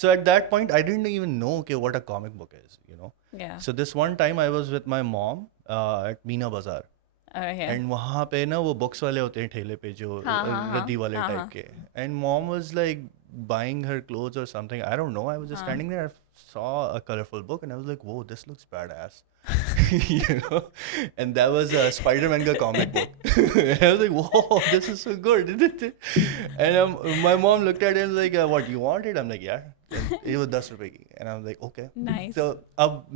So at that point, I didn't even know okay, what a comic book is, you know. Yeah. So this one time I was with my mom at Meena Bazaar. Yeah. And वहाँ पे ना वो books वाले होते हैं ठेले पे जो हाँ हाँ हाँ गद्दी वाले हाँ टाइप हाँ के and mom was like buying her clothes or something. I don't know. I was just हाँ. standing there. I saw a colorful book and I was like, "Whoa, this looks badass." You know, and that was a Spider-Man ka comic book. And I was like, "Whoa, this is so good." And my mom looked at it and was like, "What, you want it?" I'm like, "Yeah." And it was 10 रुपए की. And I was like, "Okay." Nice. So अब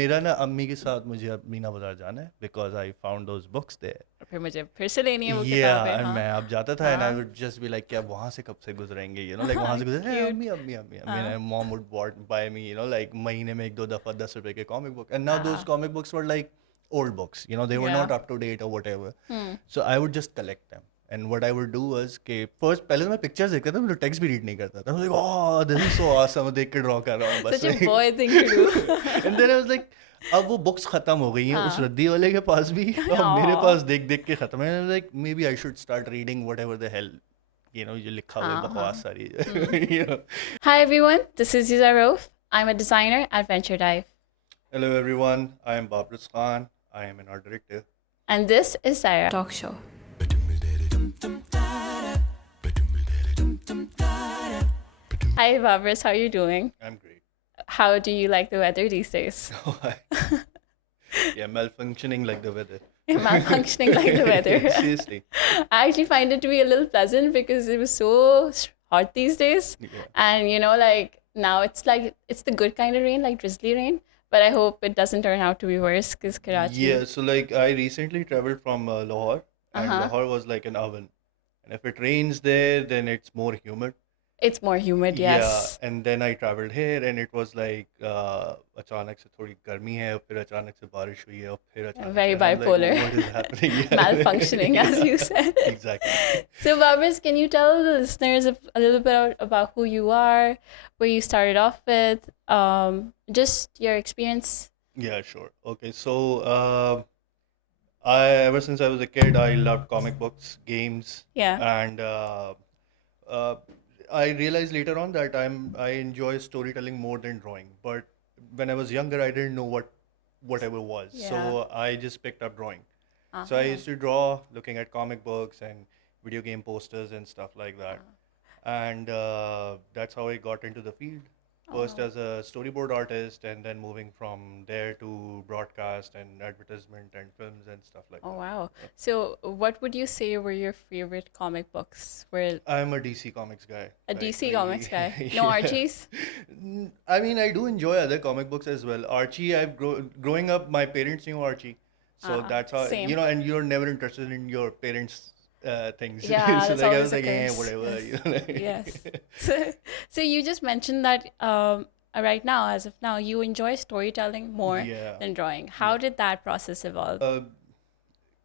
मेरा ना अम्मी के साथ मुझे अब मीना बाजार जाना है because I found those books there. फिर मुझे फिर से लेनी है वो Yeah, किताबें. and हाँ मैं अब जाता था and I हाँ. would just be like, क्या वहाँ से कब से गुजरेंगे, you know, like वहाँ से गुजरे, hey, Cute. अम्मी, I mean, हाँ mom would buy me, you know, like महीने में 1-2 दफा 10 रुपए के comic book, and now those हाँ. comic books were like old books, you know, they were Yeah. not up to date or whatever, Hmm. so I would just collect them. And what I would do was कि first पहले तो मैं pictures देखता था, मैं text भी read नहीं करता था. I was like, oh, this is so awesome, देख के draw कर रहा हूँ बस. Such a boy thing to do. And then I was like, अब वो बुक्स खत्म हो गई हैं उस हाँ. रद्दी वाले के पास भी और मेरे Aw. पास देख देख के खत्म है. Like maybe I should start reading whatever the hell you know जो लिखा हुआ है हाँ बकवास हाँ. सारी. Hmm. You know. Hi everyone, this is Yuza Rauf. I'm a designer at Venture Dive. Hello everyone, I am Babris Khan. I am an art director. And this is Sarah Talk Show. Hi Babris, how are you doing? I'm great. How do you like the weather these days? Yeah, malfunctioning like the weather. Malfunctioning like the weather. Seriously. I actually find it to be a little pleasant because it was so hot these days. Yeah. And you know, like now it's like it's the good kind of rain, like drizzly rain. But I hope it doesn't turn out to be worse because Karachi. Yeah, so like I recently traveled from Lahore and Uh-huh. Lahore was like an oven. And if it rains there, then it's more humid. It's more humid, Yeah, yes. and then I traveled here and it was like अचानक से थोड़ी गर्मी है और फिर अचानक से बारिश हुई है और फिर अचानक Very से and I'm like, bipolar. what is happening? Yeah. Malfunctioning, as you said. Exactly. So, Babris, can you tell the listeners a little bit about who you are, where you started off with, just your experience? Yeah, sure. Okay, so I ever since I was a kid, I loved comic books, games, Yeah. and uh, I realized later on that I enjoy storytelling more than drawing. But when I was younger, I didn't know whatever was. Yeah. So I just picked up drawing. So I Uh-huh. used to draw looking at comic books and video game posters and stuff like that. And that's how I got into the field. First Oh. as a storyboard artist, and then moving from there to broadcast and advertisement and films and stuff like Oh, that. wow. So, what would you say were your favorite comic books? Were I'm a DC Comics guy. a Like, DC really. Comics guy? No Yeah. Archies? I mean, I do enjoy other comic books as well. Archie, growing up, my parents knew Archie, so that's how Same. you know. And you're never interested in your parents' things. Yeah, So that's like I always was the like, eh, case. whatever. Yes. You know, like- Yes. So you just mentioned that right now, as of now, you enjoy storytelling more Yeah. than drawing. How did that process evolve?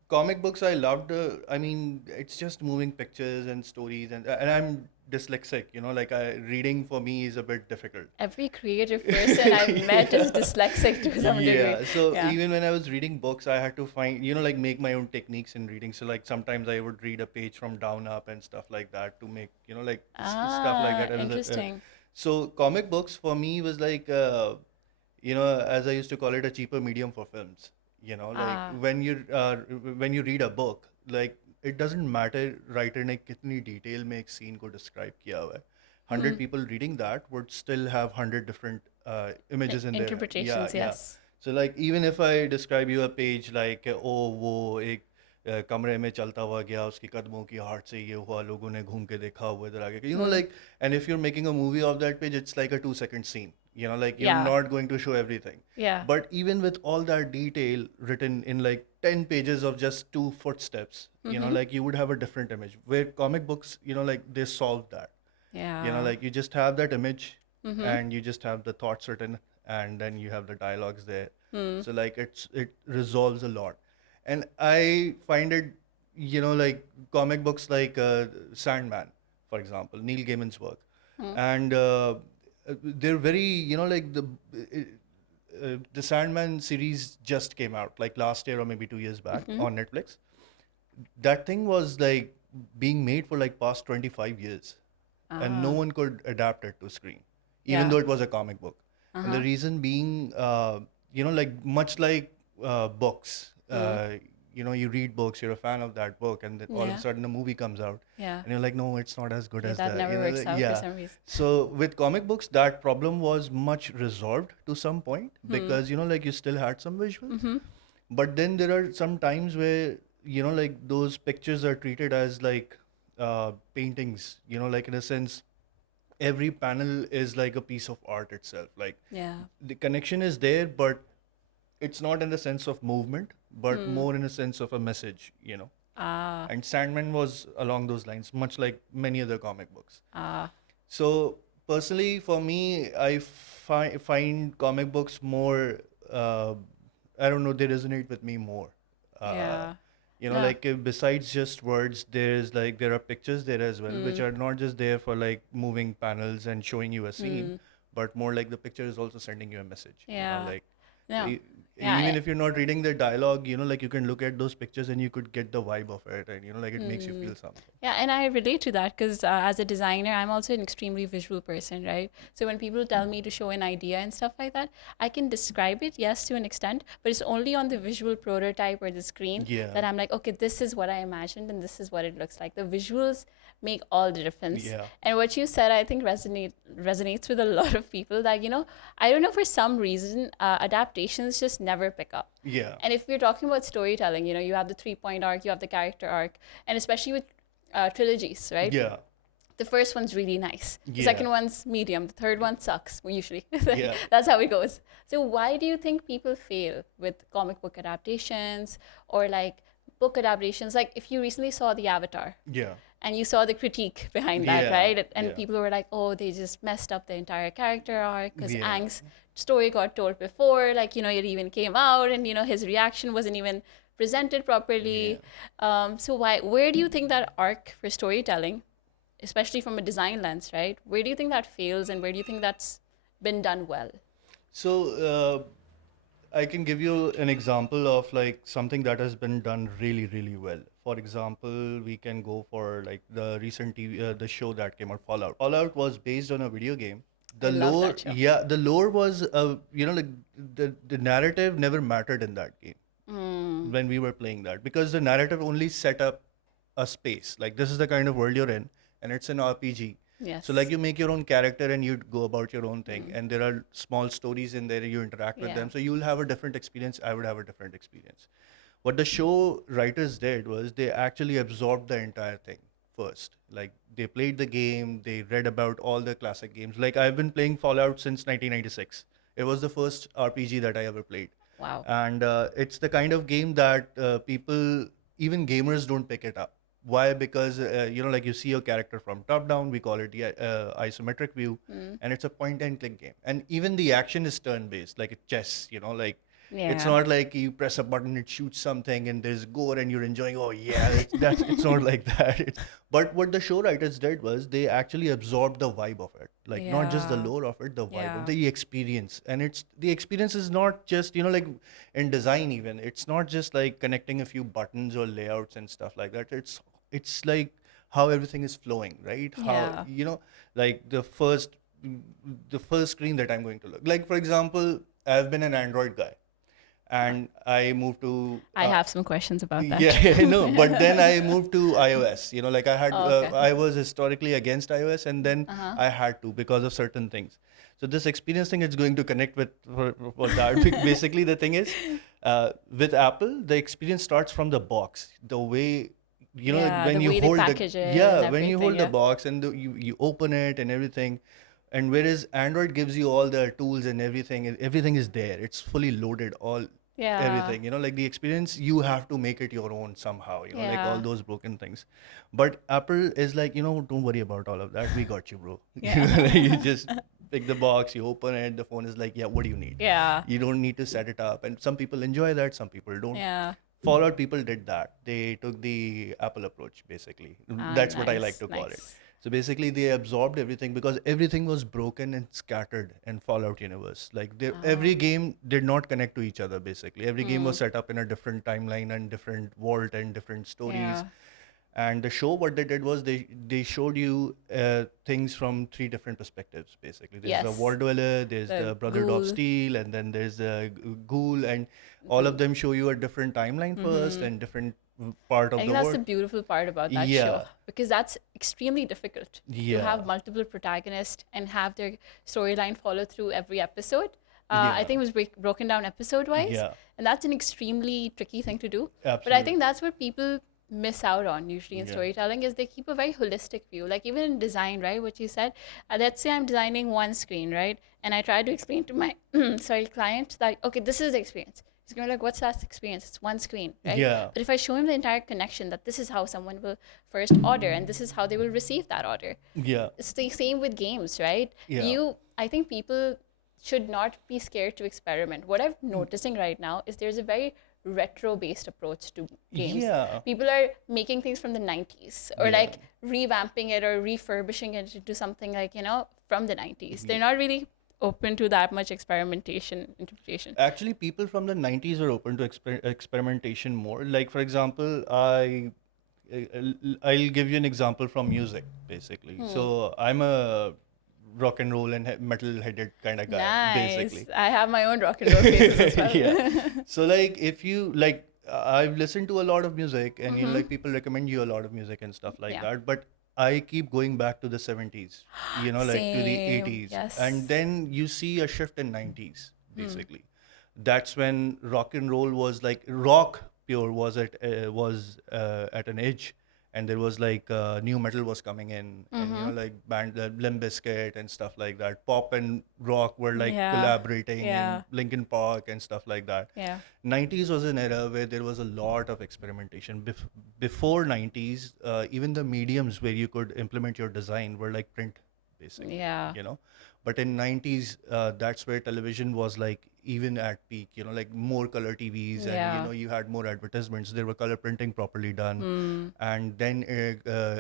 Comic books I loved. I mean, it's just moving pictures and stories, and I'm dyslexic. You know, like reading for me is a bit difficult. Every creative person I've met is dyslexic to some Yeah, degree. so Yeah. even when I was reading books, I had to find, you know, like make my own techniques in reading. So like sometimes I would read a page from down up and stuff like that to make, you know, like stuff like that. Interesting. So comic books for me was like, you know, as I used to call it, a cheaper medium for films. You know, like when you read a book, like it doesn't matter writer ने कितनी detail में एक scene को describe किया हुआ है. 100 people reading that would still have 100 different images in there. Interpretations, Yeah. yes. So like even if I describe you a page like oh वो एक कमरे में चलता हुआ गया उसकी कदमों की हार्ट से ये हुआ लोगों ने घूम के देखा हुआ इधर आगे you know like and if you're making a movie of that page it's like a 2-second scene you know like you're Yeah. not going to show everything Yeah. but even with all that detail written in like 10 pages of just 2 footsteps you know like you would have a different image where comic books you know like they solve that Yeah. you know like you just have that image and you just have the thoughts written and then you have the dialogues there so like it resolves a lot and I find it you know like comic books like Sandman for example Neil Gaiman's work and they're very you know like the Sandman series just came out like last year or maybe 2 years back on Netflix that thing was like being made for like past 25 years and no one could adapt it to screen even Yeah. though it was a comic book. And the Uh-huh. reason being, like much like books, Mm. you read books, you're a fan of that book, and then all of a Yeah. sudden a movie comes out, Yeah. and you're like, no, it's not as good Yeah, as that the, never works out for yeah. some reason. So with comic books, that problem was much resolved to some point because, like you still had some visuals. Mm-hmm. But then there are some times where, like those pictures are treated as like paintings, like in a sense, every panel is like a piece of art itself. Like Yeah. the connection is there, but it's not in the sense of movement, but more in a sense of a message. Ah. And Sandman was along those lines, much like many other comic books. Ah. So personally, for me, I find comic books more. I don't know. They resonate with me more. Uh, Yeah. No. like besides just words, there are pictures there as well, which are not just there for like moving panels and showing you a scene, but more like the picture is also sending you a message. Yeah. Like No. e- Yeah. even if you're not reading the dialogue, like you can look at those pictures and you could get the vibe of it, and like it makes you feel something. Yeah, and I relate to that because as a designer, I'm also an extremely visual person, right? So when people tell me to show an idea and stuff like that, I can describe it, yes, to an extent, but it's only on the visual prototype or the screen Yeah. that I'm like, okay, this is what I imagined and this is what it looks like. The visuals make all the difference. Yeah. And what you said, I think resonates with a lot of people that, I don't know, for some reason, adaptations just never pick up. Yeah. And if we're talking about storytelling, you have the 3-point arc, you have the character arc, and especially with trilogies, right? Yeah. The first one's really nice. The Yeah. second one's medium. The third one sucks, usually. Yeah. That's how it goes. So why do you think people fail with comic book adaptations or like book adaptations? Like if you recently saw The Avatar, Yeah. and you saw the critique behind that, Yeah, right? And yeah. people were like, oh, they just messed up the entire character arc because Yeah. Aang's story got told before, like, it even came out and, his reaction wasn't even presented properly. So where do you think that arc for storytelling, especially from a design lens, right? Where do you think that fails and where do you think that's been done well? So I can give you an example of like something that has been done really, really well. For example, we can go for like the recent the show that came out, Fallout. Fallout was based on a video game. The I love lore, that show. yeah, the lore was, like the narrative never mattered in that game when we were playing that because the narrative only set up a space. Like this is the kind of world you're in, and it's an RPG. Yes. So like you make your own character and you go about your own thing, and there are small stories in there. You interact with Yeah. them, so you'll have a different experience. I would have a different experience. What the show writers did was they actually absorbed the entire thing first. Like they played the game, they read about all the classic games. Like I've been playing Fallout since 1996. It was the first RPG that I ever played. Wow. And it's the kind of game that people, even gamers, don't pick it up. Why? Because like you see your character from top down. We call it the isometric view, and it's a point and click game. And even the action is turn based, like a chess. Like it's Yeah. not like you press a button, it shoots something, and there's gore, and you're enjoying. Oh yeah, it's not like that. But what the show writers did was they actually absorbed the vibe of it, like not just the Yeah. lore of it, the vibe Yeah. of the experience. And the experience is not just like in design even. It's not just like connecting a few buttons or layouts and stuff like that. It's like how everything is flowing, right? Yeah. How like the first screen that I'm going to look. Like for example, I've been an Android guy, and I moved to. I have some questions about that. Yeah, no, but then I moved to iOS. Like I had, Oh, okay. I was historically against iOS, and then I had to because of certain things. So this experience thing is going to connect with for that. Basically, the thing is, with Apple, the experience starts from the box. The way Yeah, when the you way they hold package it yeah, and when you hold everything, the box and you open it and everything, and whereas Android gives you all the tools and everything is there. It's fully loaded, all Yeah. everything. Like the experience, you have to make it your own somehow. Like all Yeah. those broken things. But Apple is like, don't worry about all of that. We got you, bro. Yeah. Like, you just pick the box, you open it. The phone is like, yeah, what do you need? Yeah. You don't need to set it up. And some people enjoy that. Some people don't. Yeah. Fallout people did that. They took the Apple approach, basically. Ah, That's what I like nice, to call it. nice. So basically, they absorbed everything because everything was broken and scattered in Fallout universe. Like every game did not connect to each other. Basically, every game was set up in a different timeline and different vault and different stories. Yeah. And the show, what they did was they showed you things from three different perspectives. Basically, there's the Yes. War Dweller, there's The the Brotherhood of ghoul. Steel, and then there's the Ghoul, and all of them show you a different timeline first and different part I of think the that's the world. beautiful part about that show, Yeah, because that's extremely difficult to yeah, have multiple protagonists and have their storyline follow through every episode. I yeah, think it was broken down episode wise, yeah. and that's an extremely tricky thing to do. But I think Absolutely. that's what people miss out on usually in Yeah. storytelling, is they keep a very holistic view. Like even in design, right? What you said. Let's say I'm designing one screen, right? And I try to explain to my client that, okay, this is the experience. He's going to be like, what's that experience? It's one screen, right? Yeah. But if I show him the entire connection, that this is how someone will first order and this is how they will receive that order. Yeah. It's the same with games, right? Yeah. I think people should not be scared to experiment. What I'm noticing right now is there's a very retro-based approach to games. Yeah. People are making things from the 90s or Yeah. like revamping it or refurbishing it into something like, from the 90s. They're not really open to that much experimentation, interpretation. Actually, people from the 90s are open to experimentation more. Like, for example, I'll give you an example from music, basically. So I'm a rock and roll and metal headed kind of guy, Nice. basically. I have my own rock and roll phases as well. Yeah. So like if you like I've listened to a lot of music and you know, like people recommend you a lot of music and stuff like Yeah. that, but I keep going back to the 70s, you know, like to the Same. 80s. Yes. And then you see a shift in 90s, basically. That's when rock and roll was like rock pure was at an edge, and there was like new metal was coming in, and you know like band Limp Bizkit and stuff like that. Pop and rock were like Yeah. collaborating, Yeah. and Linkin Park and stuff like that. Yeah. 90s was an era where there was a lot of experimentation. Before 90s, even the mediums where you could implement your design were like print, basically. Yeah. You know, but in 90s, that's where television was like even at peak. You know, like more color TVs, and Yeah. you know you had more advertisements. There were color printing properly done, and then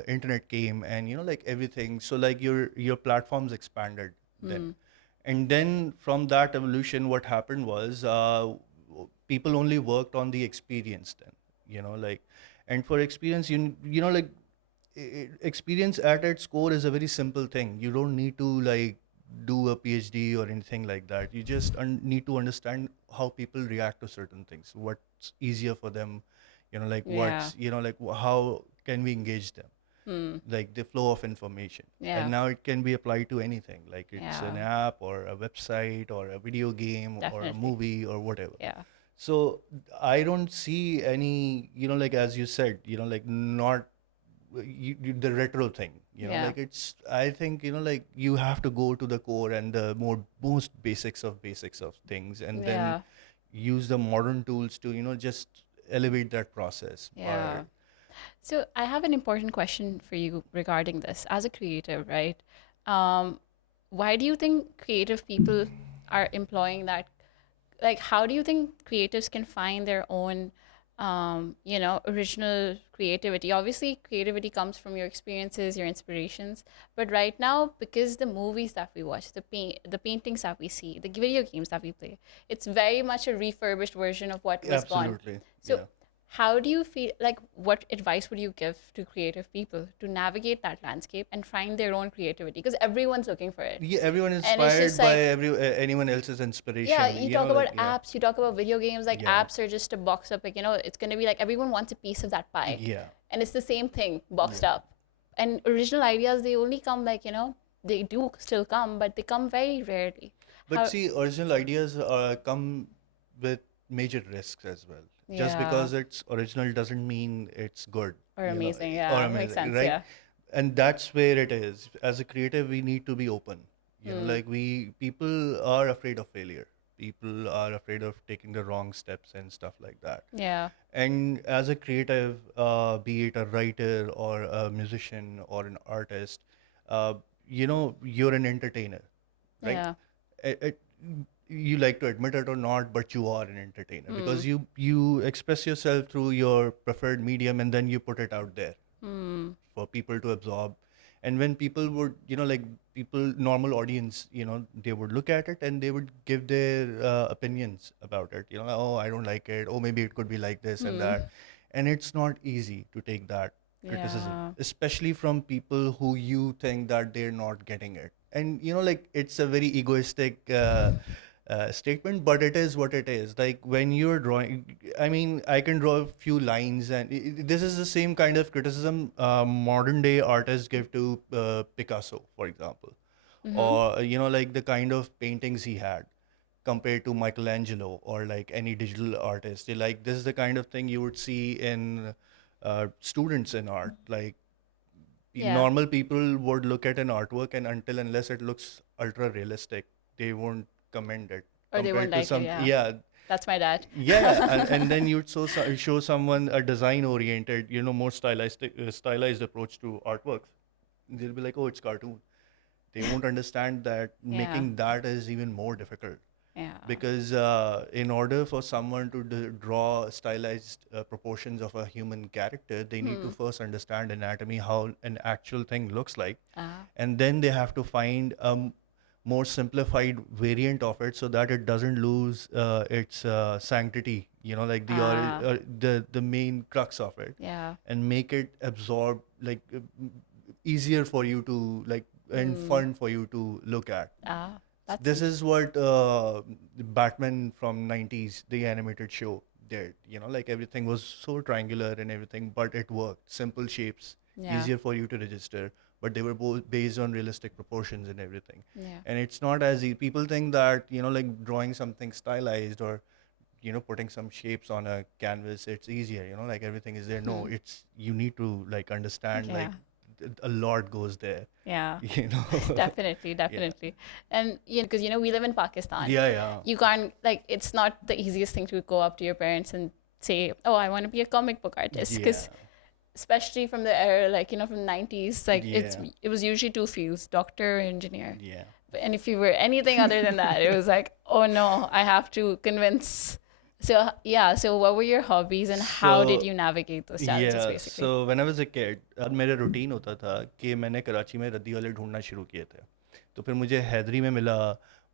internet came, and you know like everything. So like your platforms expanded then. And then from that evolution, what happened was people only worked on the experience then, you know, like, and for experience, you know, like experience at its core is a very simple thing. You don't need to like do a PhD or anything like that. You just need to understand how people react to certain things, what's easier for them, you know, like Yeah. what's, you know, like how can we engage them? Like the flow of information. Yeah. And now it can be applied to anything, like it's an Yeah. app or a website or a video game or a Definitely. movie or whatever. Yeah. So I don't see any, you know, like as you said, you know, like not the retro thing, you know, Yeah. like it's, I think, you know, like you have to go to the core and the most basics of things, and Yeah. then use the modern tools to, you know, just elevate that process. Yeah. So I have an important question for you regarding this. As a creative, right? Why do you think creative people are employing that? Like, how do you think creatives can find their own, original creativity? Obviously, creativity comes from your experiences, your inspirations. But right now, because the movies that we watch, the paintings that we see, the video games that we play, it's very much a refurbished version of what was gone. Absolutely. So, Yeah. how do you feel, like, what advice would you give to creative people to navigate that landscape and find their own creativity? Because everyone's looking for it. Yeah, everyone is And it's inspired just by like- anyone else's inspiration. Yeah, you talk know, about like, yeah. apps, you talk about video games. Like, Yeah. apps are just a box up. Like, it's going to be like everyone wants a piece of that pie. Yeah. And it's the same thing, boxed up. And original ideas, they only come like, they do still come, but they come very rarely. But How- see, original ideas come with major risks as well. Just Yeah. because it's original doesn't mean it's good. Or you know, amazing, or yeah, amazing, makes sense, right? yeah. And that's where it is. As a creative, we need to be open. You Hmm. know, like people are afraid of failure. People are afraid of taking the wrong steps and stuff like that. Yeah. And as a creative, be it a writer or a musician or an artist, you know, you're an entertainer, right? Yeah. You like to admit it or not, but you are an entertainer because you express yourself through your preferred medium, and then you put it out there for people to absorb. And when people would, you know, like normal audience, you know, they would look at it and they would give their opinions about it. You know, oh, I don't like it. Oh, maybe it could be like this and that. And it's not easy to take that criticism, Yeah. especially from people who you think that they're not getting it. And like it's a very egoistic statement, but it is what it is. Like when you're drawing, I mean, I can draw a few lines, and this is the same kind of criticism modern day artists give to Picasso, for example, or like the kind of paintings he had compared to Michelangelo or like any digital artist. Like this is the kind of thing you would see in students in art. Like Yeah. normal people would look at an artwork, and until unless it looks ultra realistic, they won't commend it Or they won't compared to like it. some, Yeah. yeah. That's my dad. Yeah, and then you'd show someone a design oriented, more stylized approach to artworks. They'll be like, oh, it's cartoon. They won't understand that Yeah. making that is even more difficult, Yeah. because in order for someone to draw stylized proportions of a human character, they need to first understand anatomy, how an actual thing looks like, Ah. and then they have to find a more simplified variant of it so that it doesn't lose its sanctity, like Ah. the main crux of it, Yeah. and make it absorb, like easier for you to like and fun for you to look at. Ah. That's This is what Batman from 90s, the animated show, did. Like everything was so triangular and everything, but it worked. Simple shapes, Yeah. easier for you to register, but they were both based on realistic proportions and everything. Yeah. And it's not as easy. People think that, like drawing something stylized or, putting some shapes on a canvas, it's easier, like everything is there. No, you need to like understand, like Yeah. a lot goes there, Yeah. you know. Definitely, Yeah. definitely. And because we live in Pakistan. Yeah, yeah. You can't, like, it's not the easiest thing to go up to your parents and say, "Oh, I want to be a comic book artist." Because Yeah. especially from the era, like, from the 90s, like Yeah. it was usually two fields, doctor or engineer. Yeah. And if you were anything other than that, it was like, oh no, I have to convince. So yeah, so what were your hobbies and how did So, you navigate those challenges, yeah, basically? so when I was a kid, मेरा routine होता था कि मैंने कराची में रद्दी वाले ढूंढना शुरू किए थे। तो फिर मुझे हैदरी में मिला,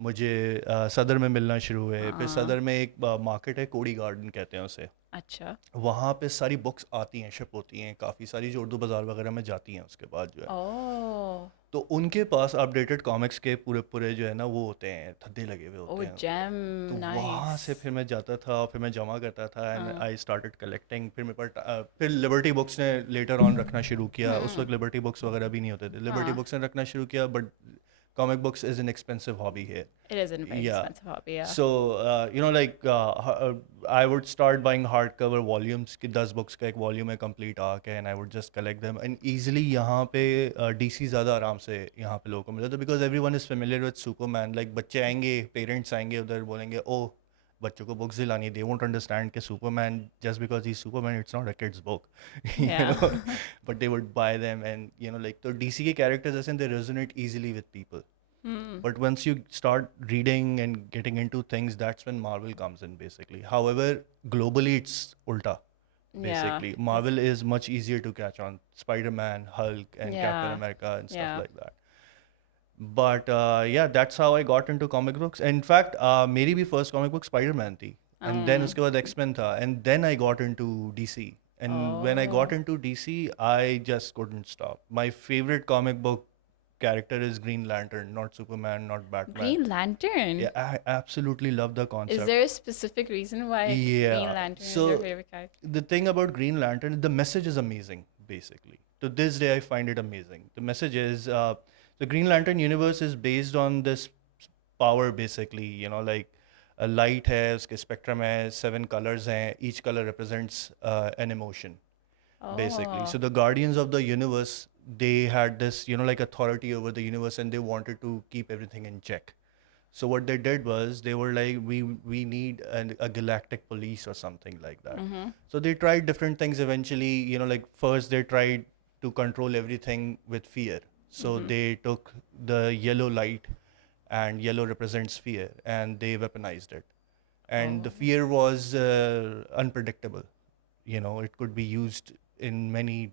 मुझे सदर में मिलना शुरू हुए। फिर सदर में एक मार्केट है, कोड़ी गार्डन कहते हैं उसे। अच्छा। वहाँ पे सारी बुक्स आती हैं, शिप होती हैं, काफ़ी सारी जो उर्दू बाज़ार वगैरह में जाती हैं उसके बाद जो है। Oh, तो उनके पास अपडेटेड कॉमिक्स के पूरे पूरे जो है ना वो होते हैं, थद्दे लगे हुए oh, होते हैं। gem, तो वहाँ से nice. फिर मैं जाता था, फिर मैं जमा करता था, एंड आई स्टार्टेड कलेक्टिंग। फिर मेरे पास फिर लिबर्टी बुक्स ने लेटर ऑन रखना शुरू किया। उस वक्त लिबर्टी बुक्स वगैरह भी नहीं होते थे, लिबर्टी बुक्स ने रखना शुरू किया। But comic books is an expensive hobby here. It is a very Yeah. expensive hobby, yeah. So I would start buying hardcover volumes कि 10 books का एक volume है complete arc है, and I would just collect them, and easily यहाँ पे DC ज़्यादा आराम से यहाँ पे लोगों को मिला था, because everyone is familiar with Superman. Like बच्चे आएंगे, parents आएंगे उधर, बोलेंगे oh बच्चों को बुक्स दिलानी है, they won't understand कि Superman, just because he's Superman, it's not a kid's book. Yeah. But they would buy them, and like the DC के characters ऐसे they resonate easily with people. But once you start reading and getting into things, that's when Marvel comes in, basically. However, globally it's ulta, basically. Yeah. Marvel is much easier to catch on. Spider-Man, Hulk, and Captain Yeah. America and stuff Yeah. like that. But yeah, that's how I got into comic books. In fact, मेरी भी first comic book Spider-Man थी, and then उसके बाद X-Men था, and then I got into DC. And when I got into DC, I just couldn't stop. My favorite comic book character is Green Lantern, not Superman, not Batman. Green Lantern? Yeah, I absolutely love the concept. Is there a specific reason why Green Yeah. Lantern is So, your favorite character? The thing about Green Lantern, the message is amazing, basically. To this day, I find it amazing. The message is the Green Lantern universe is based on this power, basically. Like a light hai, uske spectrum hai, 7 colors hai, each color represents an emotion, basically. So Oh. the guardians of the universe, they had this, like authority over the universe, and they wanted to keep everything in check. So what they did was they were like, we need a galactic police or something like that. So they tried different things. Eventually, like first they tried to control everything with fear. So they took the yellow light, and yellow represents fear, and they weaponized it. And the fear was unpredictable. It could be used in many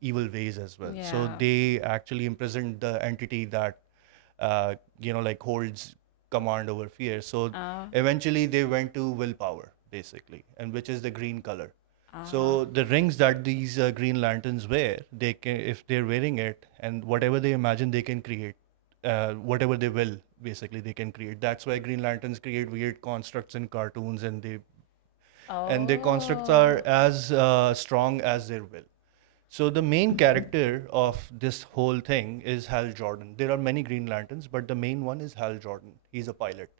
evil ways as well. So Yeah. they actually imprisoned the entity that like holds command over fear. So Ah. eventually they went to willpower, basically, and which is the green color. So the rings that these Green Lanterns wear, they can, if they're wearing it, and whatever they imagine, they can create. Whatever they will, basically, they can create. That's why Green Lanterns create weird constructs in cartoons, and their constructs are Oh. as strong as their will. So the main character of this whole thing is Hal Jordan. There are many Green Lanterns, but the main one is Hal Jordan. He's a pilot.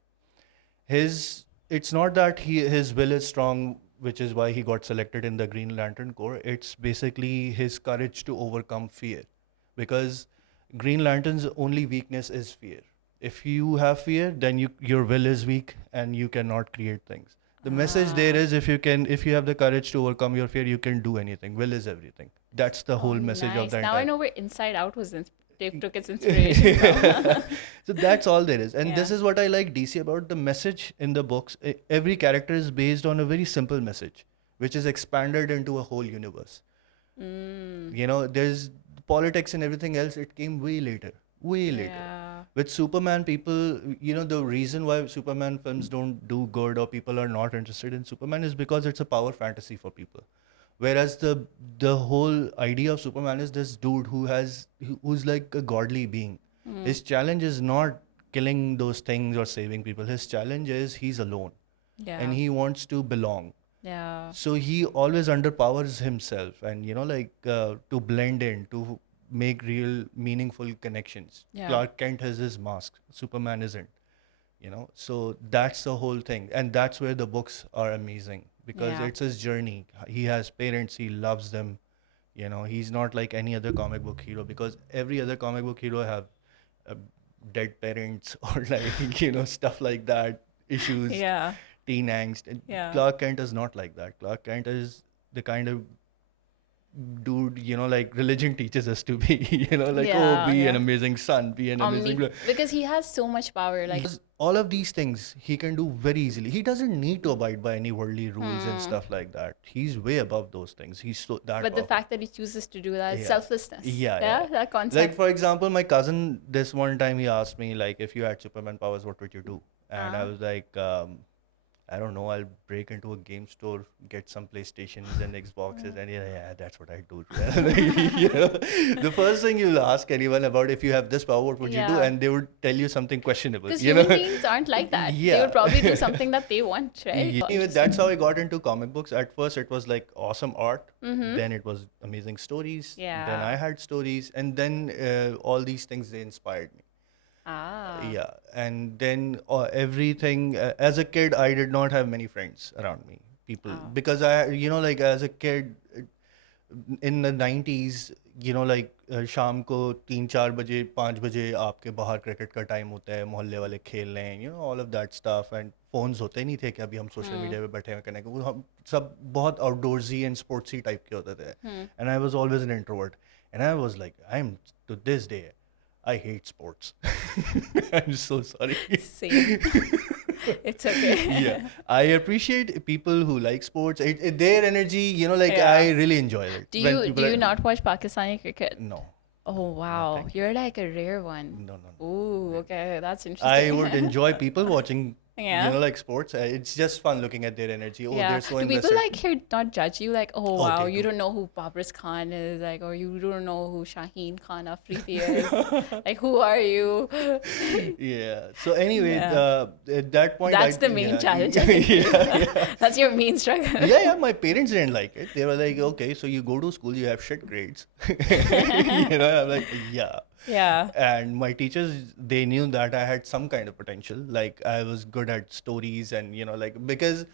His It's not that his will is strong, which is why he got selected in the Green Lantern Corps. It's basically his courage to overcome fear, because Green Lantern's only weakness is fear. If you have fear, then your will is weak and you cannot create things. The message there is, if you have the courage to overcome your fear, you can do anything. Will is everything. That's the whole message of Nice. the Now I entire. know where Inside Out was they took its inspiration from. So that's all there is, and this Yeah. is what I like DC about. The message in the books, every character is based on a very simple message, which is expanded into a whole universe. There's politics and everything else, it came way later. Yeah. With Superman, people, the reason why Superman films don't do good or people are not interested in Superman is because it's a power fantasy for people. Whereas the whole idea of Superman is this dude who's like a godly being. His challenge is not killing those things or saving people. His challenge is he's alone Yeah. and he wants to belong. Yeah. So he always underpowers himself, and to blend in, to make real meaningful connections. Yeah. Clark Kent has his mask, Superman isn't. So that's the whole thing, and that's where the books are amazing, because Yeah. it's his journey. He has parents, he loves them. He's not like any other comic book hero, because every other comic book hero have uh, dead parents or like stuff like that, issues, Yeah. teen angst. And Yeah. Clark Kent is not like that. Clark Kent is the kind of dude, like religion teaches us to be, Yeah, be an yeah. amazing son, be an amazing. Because he has so much power. Like, Because all of these things he can do very easily. He doesn't need to abide by any worldly rules and stuff like that. He's way above those things. He's so that. but the powerful. fact that he chooses to do that is Yeah. selflessness. Yeah. That concept. Like, for example, my cousin, this one time he asked me, like, if you had Superman powers, what would you do? And I was like, I don't know, I'll break into a game store, get some PlayStations and Xboxes, and yeah, that's what I do. The first thing you'll ask anyone about, if you have this power, what would you do? Yeah. And they would tell you something questionable. Because human beings aren't like that. They Yeah. would probably do something that they want, right? Yeah. Anyway, that's how I got into comic books. At first, it was like awesome art. Then it was amazing stories. Then Yeah. I had stories, and then all these things, they inspired me. Ah. Yeah, and then everything. As a kid, I did not have many friends around me, people, because like as a kid, in the 90s, like शाम को 3-4 बजे 5 बजे आपके बाहर cricket का time होता है, मोहल्ले वाले खेल रहे हैं, all of that stuff, and phones होते नहीं थे कि अभी हम सोशल मीडिया पे बैठे हैं कनेक्ट, वो हम सब बहुत आउटडोर्सी एंड स्पोर्ट्सी टाइप के होते थे, and I was always an introvert, and I was like, I'm to this day, I hate sports. I'm so sorry. Same. It's okay. Yeah, I appreciate people who like sports. Their energy, like Yeah. I really enjoy it. Do When you people do are- you not watch Pakistani cricket? No, Oh wow, thank you're like a rare one. no. Ooh, okay, that's interesting. I would enjoy people watching, Yeah. like sports. It's just fun looking at their energy. Oh, Yeah. they're so Do people invested. like here not judge you like, oh wow, Okay, you no. don't know who Babris Khan is, like, or you don't know who Shaheen Khan Afridi is. Like, who are you? Yeah. So anyway, Yeah. at that point, That's the main challenge, I Yeah. That's your main struggle. Yeah. My parents didn't like it. They were like, okay, so you go to school, you have shit grades. I'm like, yeah. Yeah. And my teachers, they knew that I had some kind of potential. Like, I was good at stories, and like, because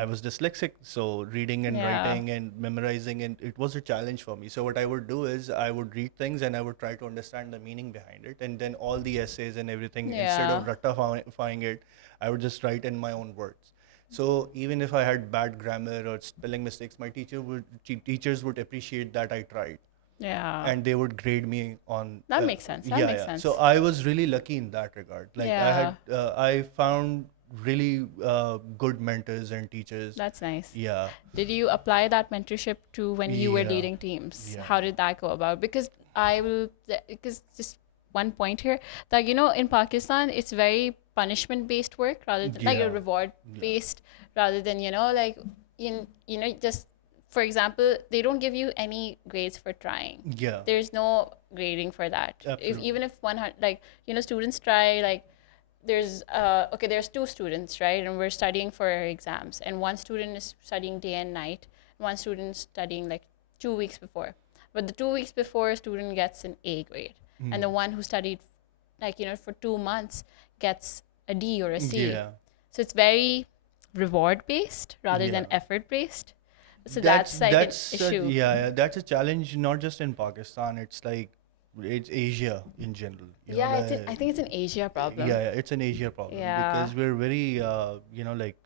I was dyslexic, so reading and Yeah. writing and memorizing, and it was a challenge for me. So what I would do is I would read things and I would try to understand the meaning behind it, and then all the essays and everything, instead of Yeah. ratifying it, I would just write in my own words. So even if I had bad grammar or spelling mistakes, my teachers would appreciate that I tried, Yeah. and they would grade me on. That makes sense. That makes sense. So I was really lucky in that regard. Like, I found really good mentors and teachers. That's nice. Yeah. Did you apply that mentorship to when you were Yeah. leading teams? Yeah. How did that go about? Because just one point here, that in Pakistan it's very punishment based work rather than like a Yeah. reward based, rather than like just for example, they don't give you any grades for trying. Yeah. There's no grading for that. Absolutely. Even if 100, like, students try, like, there's two students, right? And we're studying for our exams. And one student is studying day and night. One student is studying like 2 weeks before. But the 2 weeks before, a student gets an A grade. And the one who studied, like, for 2 months gets a D or a C. Yeah. So it's very reward based rather than Yeah. effort based. So that's like an issue. Yeah, that's a challenge not just in Pakistan. It's like it's Asia in general. Yeah, I think it's an Asia problem. Yeah, it's an Asia problem because we're very like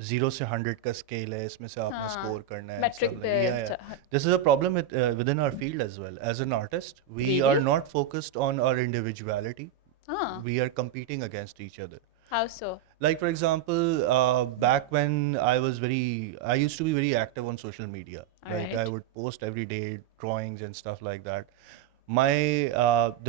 0 से 100 का scale है इसमें से आपने score करना है and Metric stuff like, based. This is a problem within our field as well. As an artist, we are Really? not focused on our individuality. Huh. We are competing against each other. How so? Like for example, back when I used to be very active on social media. Like I Alright. would post every day drawings and stuff like that. My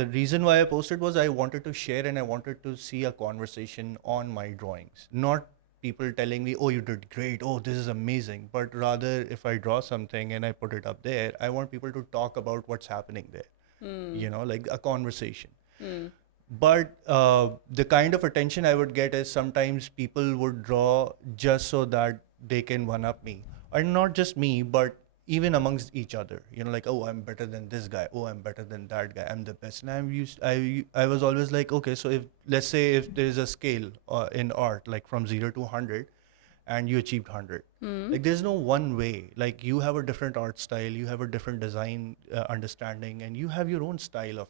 the reason why I posted was I wanted to share and I wanted to see a conversation on my drawings, not people telling me, "Oh, you did great. Oh, this is amazing." But rather, if I draw something and I put it up there, I want people to talk about what's happening there. Like a conversation. But the kind of attention I would get is sometimes people would draw just so that they can one up me, and not just me, but even amongst each other. Like, oh, I'm better than this guy. Oh, I'm better than that guy. I'm the best. And I was always like, okay, so if let's say if there is a scale in art like from 0 to 100, and you achieved 100, like there's no one way. Like you have a different art style, you have a different design understanding, and you have your own style of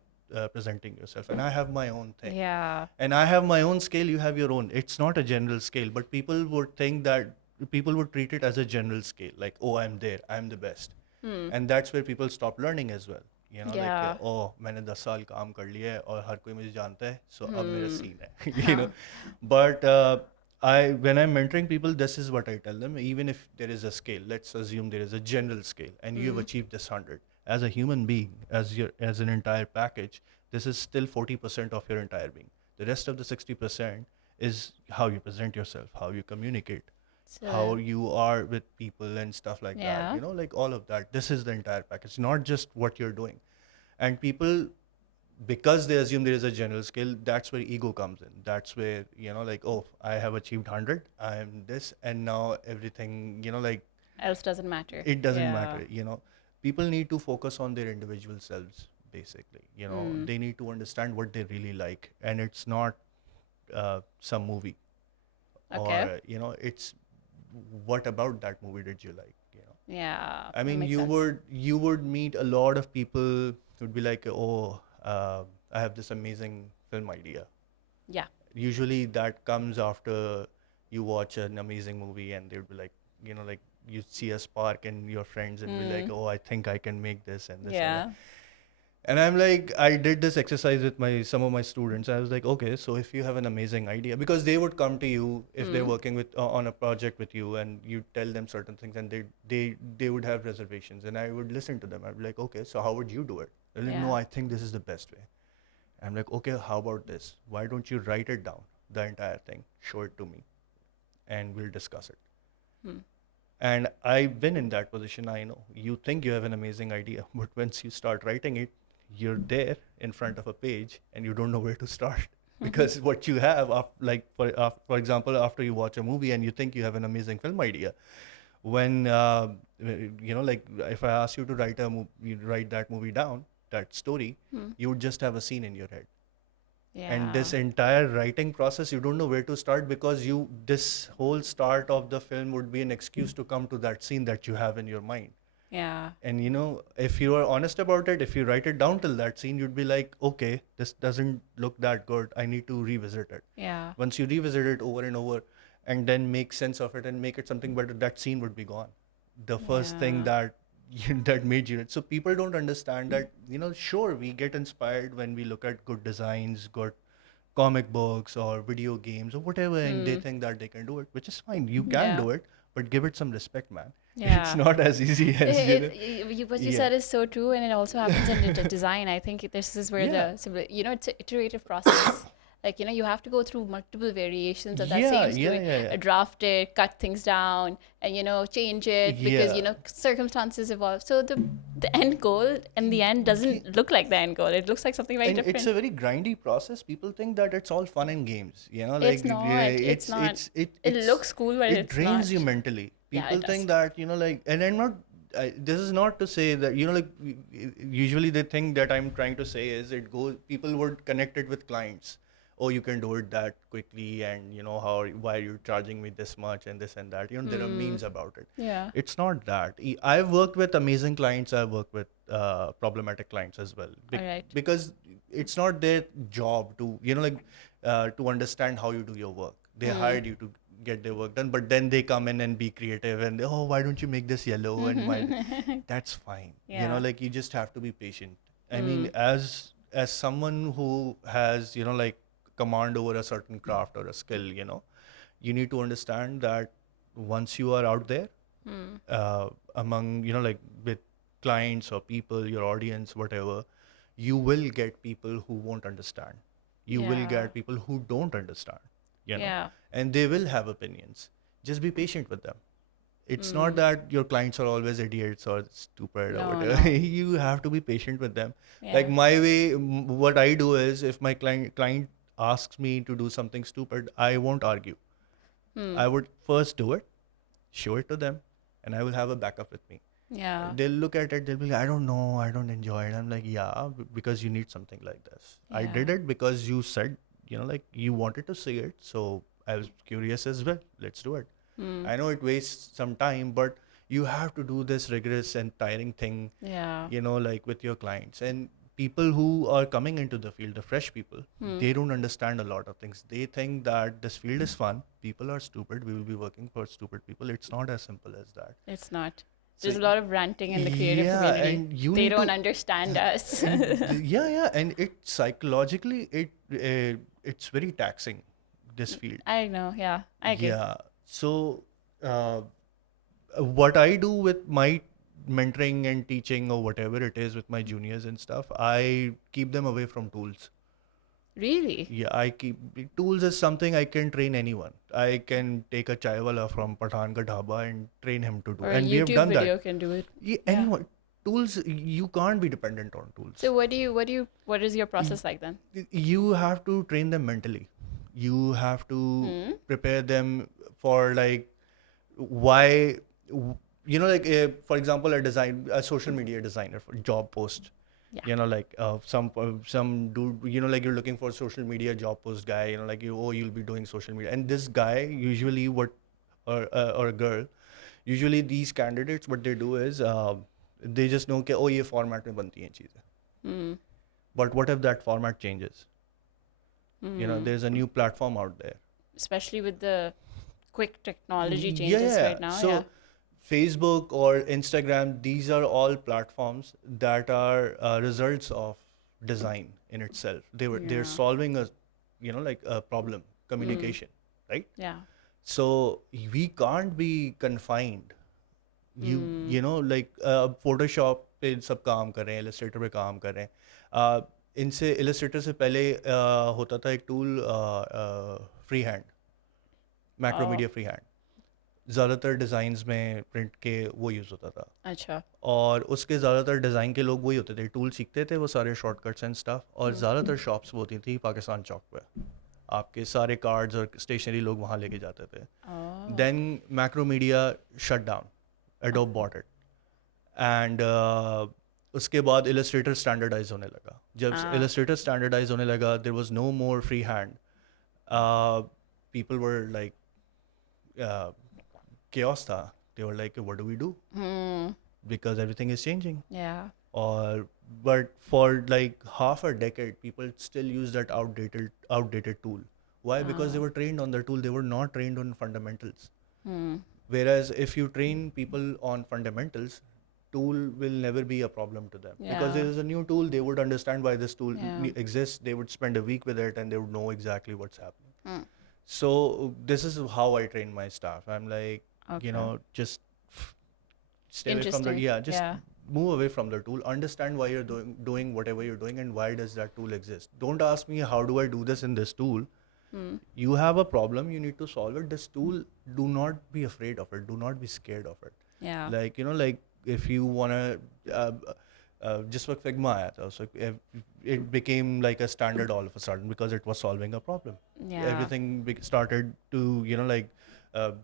presenting yourself, and I have my own thing. Yeah. And I have my own scale, you have your own. It's not a general scale, but people would treat it as a general scale, like, oh, I'm there, I'm the best. And that's where people stop learning as well. Like, Yeah. oh, मैंने 10 साल काम कर लिया है और हर कोई मुझे जानता है, so अब मेरा scene है. But when I'm mentoring people, this is what I tell them. Even if there is a scale, let's assume there is a general scale, and you've achieved this 100. As a human being, as an entire package, this is still 40% of your entire being. The rest of the 60% is how you present yourself, how you communicate, how you are with people and stuff like Yeah. that. Like all of that. This is the entire package, not just what you're doing. And people, because they assume there is a general scale, that's where ego comes in. That's where, like, oh, I have achieved 100, I'm this, and now everything, like, Else doesn't matter. it doesn't Yeah. matter. People need to focus on their individual selves, basically. They need to understand what they really like, and it's not some movie. Okay. Or, it's what about that movie did you like? Yeah. I that mean, makes you sense. would meet a lot of people who'd be like, oh, I have this amazing film idea. Yeah. Usually that comes after you watch an amazing movie, and they'd be like, like you see a spark in your friends and be like, oh, I think I can make this and this. Yeah. And I'm like, I did this exercise with some of my students. I was like, okay, so if you have an amazing idea, because they would come to you if they're working with on a project with you, and you tell them certain things, and they would have reservations, and I would listen to them. I'd be like, okay, so how would you do it? They're like, no, Yeah. I think this is the best way. I'm like, okay, how about this? Why don't you write it down, the entire thing, show it to me, and we'll discuss it. And I've been in that position. I know you think you have an amazing idea, but once you start writing it, you're there in front of a page and you don't know where to start. Because what you have, for example, after you watch a movie and you think you have an amazing film idea, when like if I ask you to you write that movie down, that story, you would just have a scene in your head. Yeah. And this entire writing process, you don't know where to start, because this whole start of the film would be an excuse to come to that scene that you have in your mind. Yeah. And if you are honest about it, if you write it down till that scene, you'd be like, okay, this doesn't look that good, I need to revisit it. Yeah. Once you revisit it over and over and then make sense of it and make it something better, that scene would be gone. The first thing that that made you. So people don't understand that, sure, we get inspired when we look at good designs, good comic books or video games or whatever, and they think that they can do it, which is fine. You can Yeah. do it, but give it some respect, man. Yeah. It's not as easy as, What you Yeah. said is so true, and it also happens in design. I think this is where Yeah. it's an iterative process. like, you have to go through multiple variations of that Yeah, same yeah, story, yeah, yeah. draft it, cut things down, and, change it because, Yeah. circumstances evolve. So the end goal in the end doesn't look like the end goal. It looks like something very And it's different. a very grindy process. People think that it's all fun and games, It's not. It's not. It looks cool, but it it's drains not. you mentally. Yeah, People it does. think that, and I'm not, this is not to say that, usually they think that I'm trying to say is it goes, people would connect it with clients. Oh, you can do it that quickly, and why you're charging me this much and this and that. There are memes about it. Yeah. It's not that. I've worked with amazing clients. I've worked with problematic clients as well. All right. Because it's not their job to, to understand how you do your work. They hired you to get their work done, but then they come in and be creative and, oh, why don't you make this yellow? And why? That's fine. Yeah. You just have to be patient. I mean, as someone who has, command over a certain craft or a skill, you need to understand that once you are out there, among, with clients or people, your audience, whatever, you will get people who won't understand. You will Yeah. get people who don't understand, Yeah. and they will have opinions. Just be patient with them. It's not that your clients are always idiots or stupid or No, whatever. no. You have to be patient with them. Yeah. Like my way, what I do is if my client asks me to do something stupid, I won't argue. I would first do it, show it to them, and I will have a backup with me. Yeah. They'll look at it, they'll be like, I don't know, I don't enjoy it. I'm like, yeah, because you need something like this. I Yeah. did it because you said, you wanted to see it. So I was curious as well. Let's do it. I know it wastes some time, but you have to do this rigorous and tiring thing, Yeah. with your clients. And people who are coming into the field, the fresh people, they don't understand a lot of things. They think that this field is fun. People are stupid. We will be working for stupid people. It's not as simple as that. It's not. So There's a lot of ranting in the creative yeah, community. and you They need don't to- understand us. yeah, and it psychologically, it's very taxing, this field. I know. Yeah. I agree. Yeah. So, what I do with my mentoring and teaching or whatever it is with my juniors and stuff, I keep them away from tools. Really? Yeah, tools is something I can train anyone. I can take a chaiwala from Pathan Ka Dhaba and train him to do. Or a And we have YouTube done video that. can do it. Yeah, anyone. Tools, you can't be dependent on tools. So what is your process like then? You have to train them mentally. You have to prepare them for why, for example, a social media designer for job post. Yeah. Some dude, you're looking for a social media job post guy, you'll be doing social media. And this guy usually or a girl, usually these candidates, what they do is, they just know, oh, ye format mein banti hain cheezein. But what if that format changes? There's a new platform out there. Especially with the quick technology Yeah, changes yeah. right now. So Yeah. Facebook or Instagram, these are all platforms that are results of design in itself. They're Yeah. solving a problem, communication, right? Yeah. So we can't be confined. Photoshop पे सब काम कर रहे हैं, Illustrator पे काम कर रहे हैं. इनसे Illustrator से पहले होता था एक tool free hand, Macromedia free hand. ज़्यादातर डिज़ाइंस में प्रिंट के वो यूज़ होता था. अच्छा. और उसके ज़्यादातर डिज़ाइन के लोग वही होते थे, टूल सीखते थे वो सारे शॉर्टकट्स एंड स्टफ. और ज़्यादातर शॉप्स वो होती थी पाकिस्तान चौक पे, आपके सारे कार्ड्स और स्टेशनरी लोग वहाँ लेके जाते थे. Oh. Then Macromedia shut down, Adobe bought it. And उसके बाद इलस्ट्रेटर स्टैंडर्डाइज होने लगा. जब इलस्ट्रेटर स्टैंडर्डाइज होने लगा, there was no more free hand. People were like chaos tha. They were like, what do we do? Because everything is changing. Yeah. But for like half a decade, people still use that outdated tool. Why? Because they were trained on the tool. They were not trained on fundamentals. Whereas if you train people on fundamentals, tool will never be a problem to them. Because there is a new tool, they would understand why this tool exists. They would spend a week with it and they would know exactly what's happening. So this is how I train my staff. I'm like, just stay away from the, Interesting. just move away from the tool, understand why you're doing whatever you're doing and why does that tool exist. Don't ask me how do I do this in this tool. You have a problem, you need to solve it. This tool, do not be afraid of it, do not be scared of it. Yeah. Like, you know, like if you want to just work Figma aaya tha, so it became like a standard all of a sudden because it was solving a problem. Yeah. Everything started to, you know, like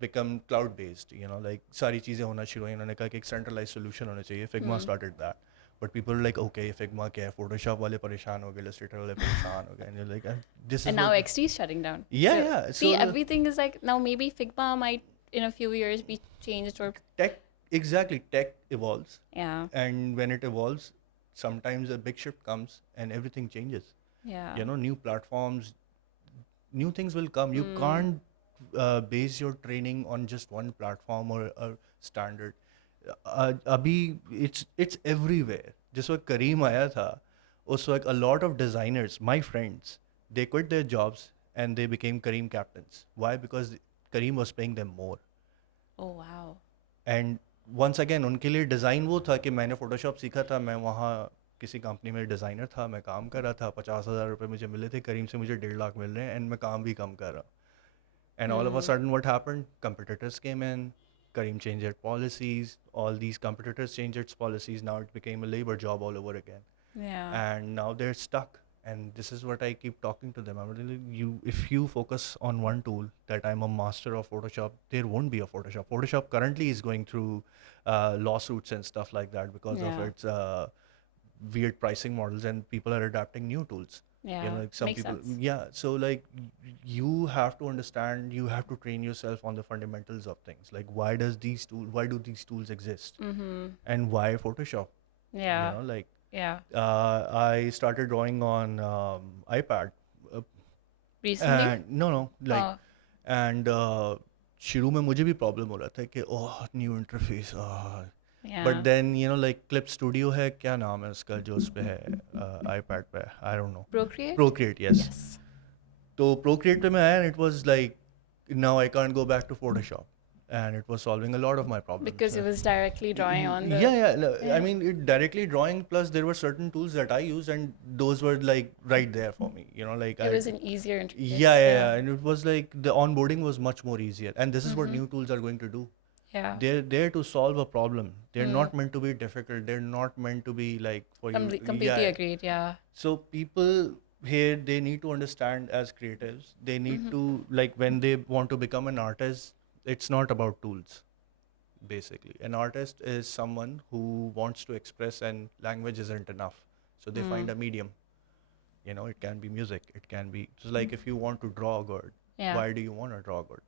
become cloud based, you know, like सारी चीजें होना शुरू हुई, उन्होंने कहा कि एक centralized solution होना चाहिए. Figma started that, but people are like, okay, Figma क्या है, Photoshop वाले परेशान हो गए, Illustrator वाले परेशान हो गए, and you're like, this is And now what- XD is shutting down. Yeah, So, yeah. See, So everything is like now maybe Figma might in a few years be changed or tech, exactly, tech evolves, yeah. and when it evolves, sometimes a big shift comes and everything changes. Yeah. You know, new platforms, new things will come. You can't base your training on just one platform or a standard. Abhi, it's everywhere. Just वक्त Kareem आया था, उस वक्त a lot of designers, my friends, they quit their jobs and they became Kareem captains. Why? Because Kareem was paying them more. Oh wow. And once again उनके लिए design वो था कि मैंने फ़ोटोशॉप सीखा था, मैं वहाँ किसी कंपनी में डिज़ाइनर था, मैं काम कर रहा था, 50,000 रुपये मुझे मिले थे, करीम से मुझे 1.5 लाख मिल रहे हैं एंड मैं काम भी कम कर रहा. And all of a sudden what happened, competitors came in, Kareem changed their policies, all these competitors changed its policies, now it became a labor job all over again. Yeah. And now they're stuck, and this is what I keep talking to them. I'm really, if you focus on one tool, that I'm a master of Photoshop, there won't be a Photoshop. Photoshop currently is going through lawsuits and stuff like that because of Yeah. its weird pricing models, and people are adapting new tools. Yeah. You know, like some Makes people, sense. yeah. So like, you have to understand, you have to train yourself on the fundamentals of things. Like, why do these tools exist, and why Photoshop? Yeah. You know, like, Yeah. I started drawing on iPad. Recently? And no, like, Oh. and शुरू में मुझे भी problem हो रहा था कि new interface. Yeah. But then you know like clip studio है, क्या नाम है उसका जो उस पे है आईपैड पे, I don't know, Procreate? Procreate. Yes. Yes. तो प्रोक्रिएट पे मैं आया and it was like, now I can't go back to Photoshop, and it was solving a lot of my problems. Because it was directly drawing on the yeah. I mean, it directly drawing, plus there were certain tools that I used and those were like right there for me, you know, like it was an easier interface. yeah, and it was like the onboarding was much more easier, and this is what new tools are going to do. Yeah. They're there to solve a problem. They're not meant to be difficult. They're not meant to be like for you. Completely agreed. Yeah. So people here, they need to understand as creatives, they need to, like, when they want to become an artist, it's not about tools. Basically, an artist is someone who wants to express and language isn't enough, so they find a medium. You know, it can be music, it can be just like if you want to draw good, Yeah. why do you want to draw good?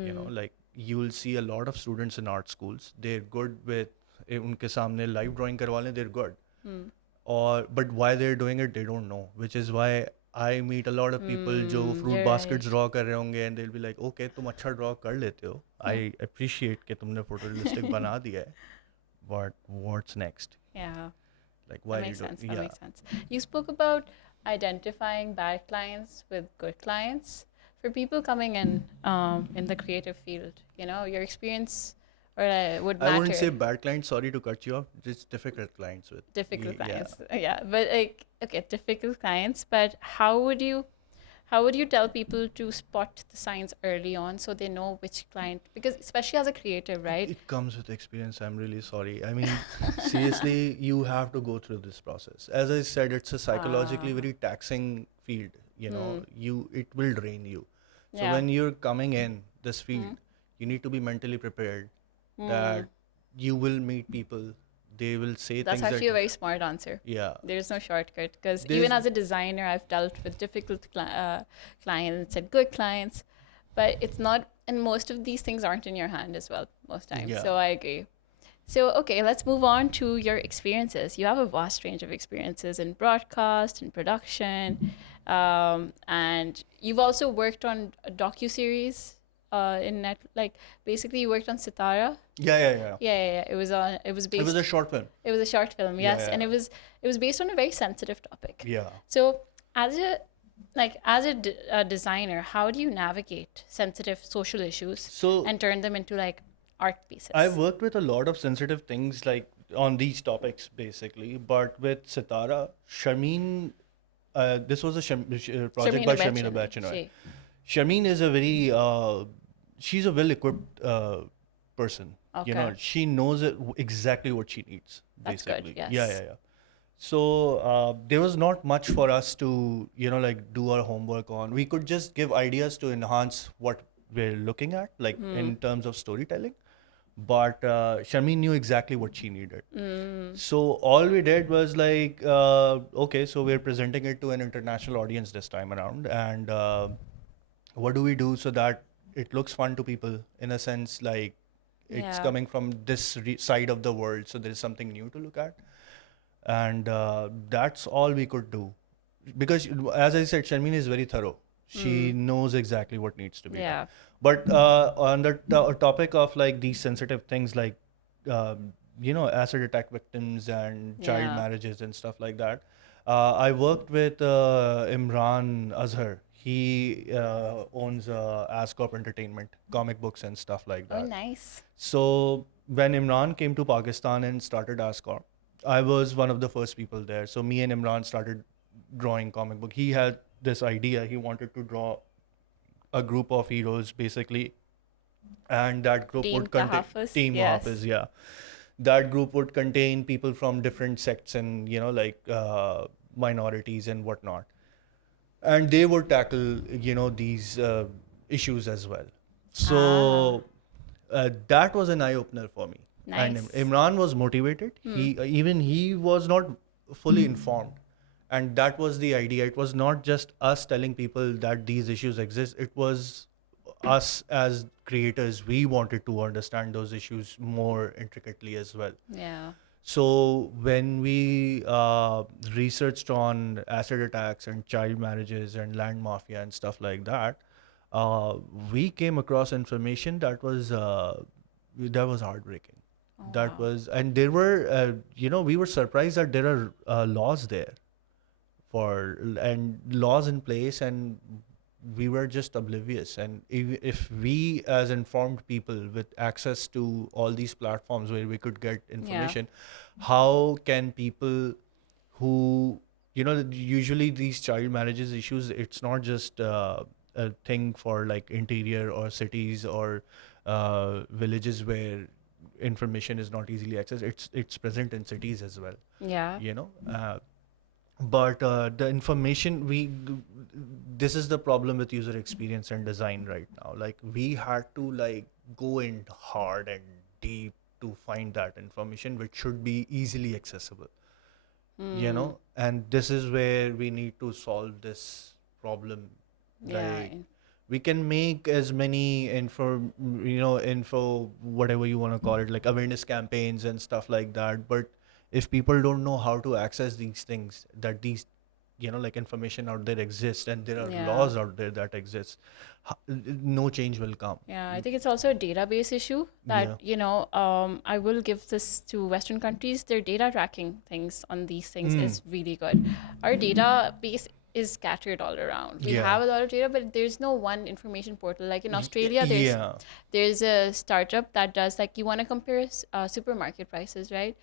You know, like, you'll see a lot of students in art schools, they're good with unke samne live drawing karwa le, they're good. But why they're doing it, they don't know, which is why I meet a lot of people जो fruit you're baskets draw कर रहे होंगे, and they'll be like, okay, तुम अच्छा draw कर लेते हो, I appreciate कि तुमने photorealistic बना दिया है, but what's next? Yeah. Like, why That you makes do? sense. That makes sense. You spoke about identifying bad clients with good clients. For people coming in the creative field, you know, your experience or would matter. I wouldn't say bad clients, sorry to cut you off, just difficult clients with difficult yeah. clients. Yeah, but like, okay, difficult clients. But how would you tell people to spot the signs early on so they know which client? Because especially as a creative, right? It comes with experience. I'm really sorry. I mean, seriously, you have to go through this process. As I said, it's a psychologically very taxing field. You know, it will drain you. So Yeah. when you're coming in this field, you need to be mentally prepared that you will meet people. They will say That's things actually a that, very smart answer. yeah. There's no shortcut because There's- even as a designer, I've dealt with difficult clients and good clients, but it's not, and most of these things aren't in your hand as well most times. Yeah. So I agree. So, okay, let's move on to your experiences. You have a vast range of experiences in broadcast and production, and you've also worked on a docuseries in net. Like, basically, you worked on Sitara. Yeah. Yeah. It was based. It was a short film. It was a short film, yes, Yeah. and it was based on a very sensitive topic. Yeah. So, as a designer, how do you navigate sensitive social issues So and turn them into like art pieces? I've worked with a lot of sensitive things, like on these topics basically. But with Sitara, Sharmeen, this was a project by Sharmeen Abachinoy. Sharmeen is a very, she's a well-equipped person. You know, Okay. she knows exactly what she needs, That's good, basically. yes. Yeah. So there was not much for us to, you know, like do our homework on. We could just give ideas to enhance what we're looking at, like in terms of storytelling. But Sharmeen knew exactly what she needed. So all we did was like, okay, so we're presenting it to an international audience this time around, and what do we do so that it looks fun to people in a sense, like it's Yeah. coming from this side of the world, so there's something new to look at, and that's all we could do, because as I said, Sharmeen is very thorough. She knows exactly what needs to be done. Yeah. But on the topic of like these sensitive things, like you know, acid attack victims and child Yeah. marriages and stuff like that, I worked with Imran Azhar. He owns Ascop Entertainment, comic books and stuff like Oh, that. nice. So when Imran came to Pakistan and started Ascop, I was one of the first people there. So me and Imran started drawing comic book. He had this idea. He wanted to draw a group of heroes basically, and that group Team would contain Tahaffuz, Team yes. Hafiz. Yeah, that group would contain people from different sects and, you know, like minorities and whatnot, and they would tackle, you know, these issues as well. So that was an eye opener for me. And Nice. Imran was motivated. He was not fully informed, and that was the idea. It was not just us telling people that these issues exist. It was us as creators. We wanted to understand those issues more intricately as well. Yeah. So when we researched on acid attacks and child marriages and land mafia and stuff like that, we came across information that was heartbreaking. That wow. was, and there were, you know, we were surprised that there are laws there for and laws in place, and we were just oblivious. And if we as informed people with access to all these platforms where we could get information, how can people who, you know, usually these child marriages issues, it's not just a thing for like interior or cities or villages where information is not easily accessed. It's present in cities as well, Yeah. you know. But the information this is the problem with user experience and design right now. Like we had to like go in hard and deep to find that information which should be easily accessible, you know. And this is where we need to solve this problem. Yeah. Like we can make as many info, whatever you want to call it, like awareness campaigns and stuff like that. But if people don't know how to access these things, that these, you know, like information out there exists and there are Yeah. laws out there that exist, no change will come. Yeah, I think it's also a database issue that, Yeah. you know, I will give this to Western countries. Their data tracking things on these things is really good. Our database is scattered all around. We Yeah. have a lot of data, but there's no one information portal. Like in Australia, Yeah. there's a startup that does, like, you want to compare supermarket prices, right?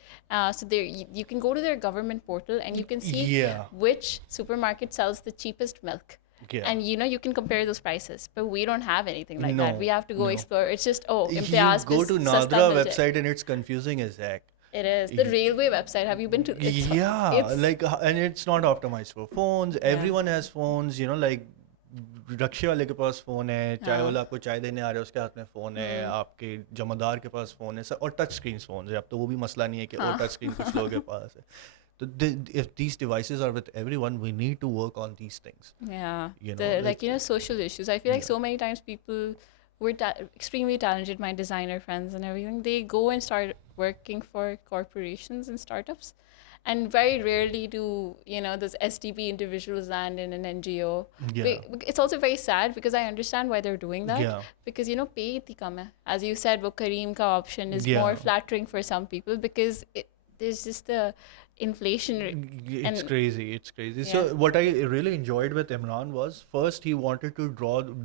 So there you can go to their government portal and you can see Yeah. which supermarket sells the cheapest milk. Yeah. And you know, you can compare those prices, but we don't have anything like that. No, We have to go no. explore. It's just, oh, You Imtiaz go pe to sasta Nadra mil jaye. website and it's confusing as heck. It is. The railway website. Have you been to it? Yeah, like, and it's not optimized for phones. Everyone has phones, you know, like रक्शे वाले के पास phone है, चाय वाला आपको चाय देने आ रहा है उसके हाथ में फोन है, आपके जमादार के पास फोन है सर, और टच स्क्रीन फोन है. अब तो वो भी मसला नहीं है कि और टच स्क्रीन कुछ लोगों के पास है. So if these devices are with everyone, we need to work on these things. Yeah. You know, Like, you know, social issues. I feel like so many times people who are extremely talented, my designer friends and everything, they go and start working for corporations and startups. And very rarely do, you know, those STP individuals land in an NGO. Yeah. It's also very sad because I understand why they're doing that. Yeah. Because, you know, pay itni kam hai. As you said, wo Kareem ka option is Yeah. more flattering for some people because there's just the inflation It's and crazy. It's crazy. yeah, So what I really enjoyed with Imran was first he wanted to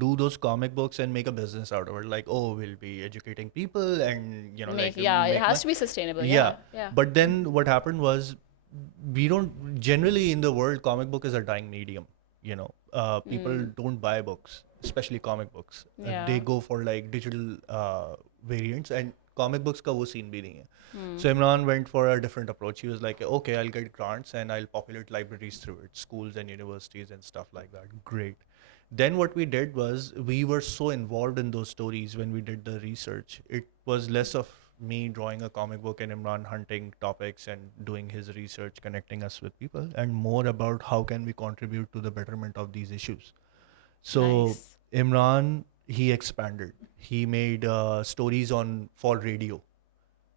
do those comic books and make a business out of it. Like, oh, we'll be educating people and make like yeah, it make has money. to be sustainable. Yeah. Yeah. But then what happened was we don't generally in the world comic book is a dying medium. People don't buy books, especially comic books. They Yeah. go for like digital variants and comic books का वो scene भी नहीं है. So Imran went for a different approach. He was like, okay, I'll get grants and I'll populate libraries through it, schools and universities and stuff like that. Great. Then what we did was we were so involved in those stories when we did the research. It was less of me drawing a comic book and Imran hunting topics and doing his research, connecting us with people, and more about how can we contribute to the betterment of these issues. So Nice. Imran, he expanded. He made stories on for radio,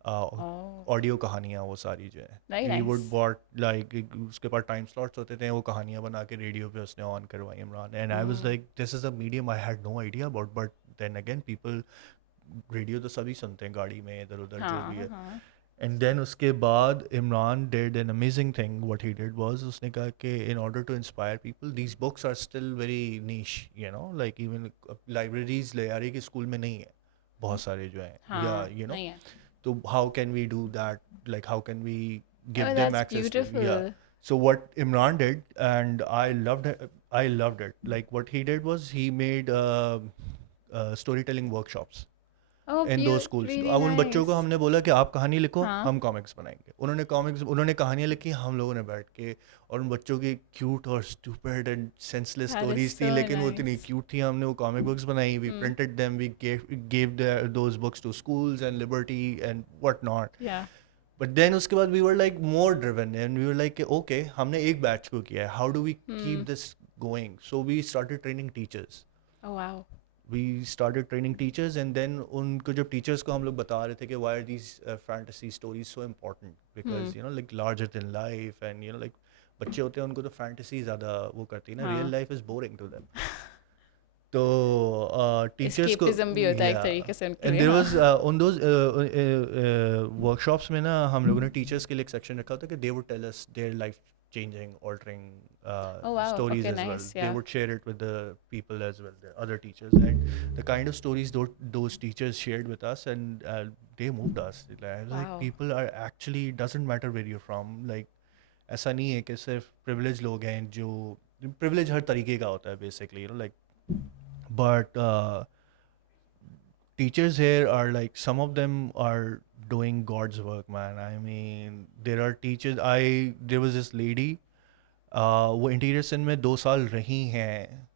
Oh, audio कहानियाँ वो सारी जो है. very He would nice. bought like उसके पास time slots होते थे, वो कहानियाँ बना के रेडियो पे उसने ऑन करवाई Imran. And I was like this is a medium I had no idea about, but then again people radio तो सभी सुनते हैं गाड़ी में इधर उधर जो भी है. हाँ. एंड देन उसके बाद Imran did an amazing thing. What he did was उसने कहा कि in order to inspire people these books are still very niche, like even libraries ले आ रही कि स्कूल में नहीं है बहुत सारे जो हैं, या हाँ, नहीं है. so how can we do that? Like, how can we give Oh, them that's access to? beautiful. Yeah. So what Imran did, and I loved it. I loved it. Like what he did was he made storytelling workshops Oh, in those schools. really अब उन बच्चों को nice. हमने बोला कि आप कहानी लिखो, हाँ. हम कॉमिक्स बनाएंगे. उन्होंने कहानियाँ लिखी, हम लोगों ने बैठ के, और उन बच्चों की क्यूट और stupid and senseless That is stories थी, so लेकिन वो इतनी nice. क्यूट थी. हमने वो कॉमिक बुक्स बनाई. We printed them. We gave those books to schools and Liberty and whatnot. Yeah. But then उसके बाद we were like more driven and we were like okay, हमने एक बैच को किया है, how do we keep this going? So we started training teachers. Oh, wow. We started training teachers and then उनको जब teachers को हम लोग बता रहे थे कि why are these fantasy stories so important, because like larger than life and like बच्चे होते हैं उनको तो fantasy ज़्यादा वो करती है ना, real life is boring to them. तो टीचर्स को Escapism भी होता है एक तरीके से उनके एंड लिए. देयर हाँ. वाज ऑन दोज वर्कशॉप्स में ना हम लोगों ने टीचर्स के लिए एक सेक्शन रखा था कि they would tell us their life changing, altering Oh, wow. stories Okay, as well. nice. They Yeah. would share it with the people as well, the other teachers, and the kind of stories those teachers shared with us, and they moved us. Like Wow. people are actually, doesn't matter where you're from. Like ऐसा नहीं है कि सिर्फ privileged लोग हैं जो privilege हर तरीके का होता है basically, like but teachers here are like, some of them are doing God's work, man. I mean, there are teachers. There was this lady, वो इंटीरियर सिंध में 2 साल रही हैं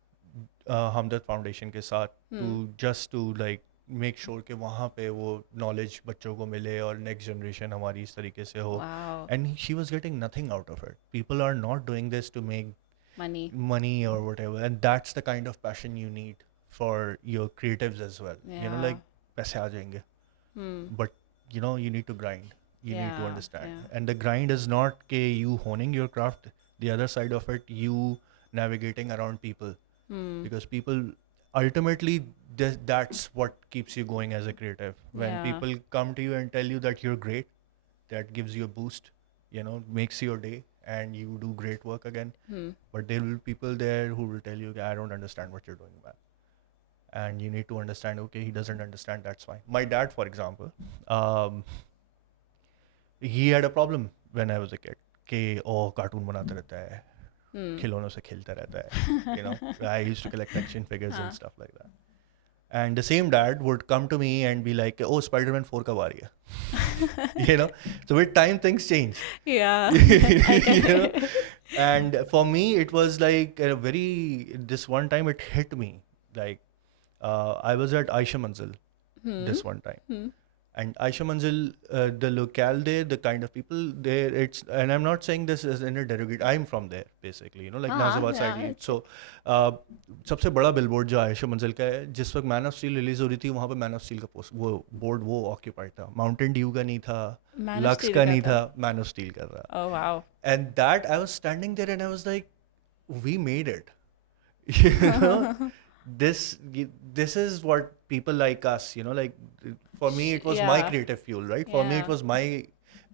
हमदर्द फाउंडेशन के साथ, to just to like make sure कि वहाँ पे वो नॉलेज बच्चों को मिले और नेक्स्ट जनरेशन हमारी इस तरीके से हो. Wow. And she was getting nothing out of it. People are not doing this to make money or whatever, and that's the kind of passion you need for your creatives as well. Yeah. Like paise aa jayenge, but you need to grind. You need to Yeah, understand, yeah. and the grind is not ke you honing your craft. The other side of it, you navigating around people, because people ultimately that's what keeps you going as a creative. When Yeah. people come to you and tell you that you're great, that gives you a boost, makes your day, and you do great work again. But there will be people there who will tell you, okay, I don't understand what you're doing, man. And you need to understand, okay, he doesn't understand, that's fine. My dad, for example, he had a problem when I was a kid. कि cartoon बनाता रहता है, खिलौनों से खेलता रहता है. I used to collect action figures and stuff like that. And the same dad would come to me and be like, oh, Spider-Man 4 कब आ रही है? So with time things change. Yeah. And for me it was like this one time it hit me, like I was at Aisha Manzil this one time. And Aisha Manzil, the locale there, the kind of people there, and I'm not saying this as in a derogatory, I'm from there basically, like Nazabad side. So सबसे बड़ा billboard जो आयशा मंजिल का है, जिस वक्त man of steel release हो रही थी वहाँ पे मैन ऑफ स्टील का वो बोर्ड वो ऑक्यूपाइड था. माउंटेन ड्यू का नहीं था, लक्स का नहीं था, मैन ऑफ स्टील का था. Oh, wow. And that I was standing there and I was like, we made it. This is what people like us, like for me it was my Yeah. creative fuel, right? For me it Yeah. was my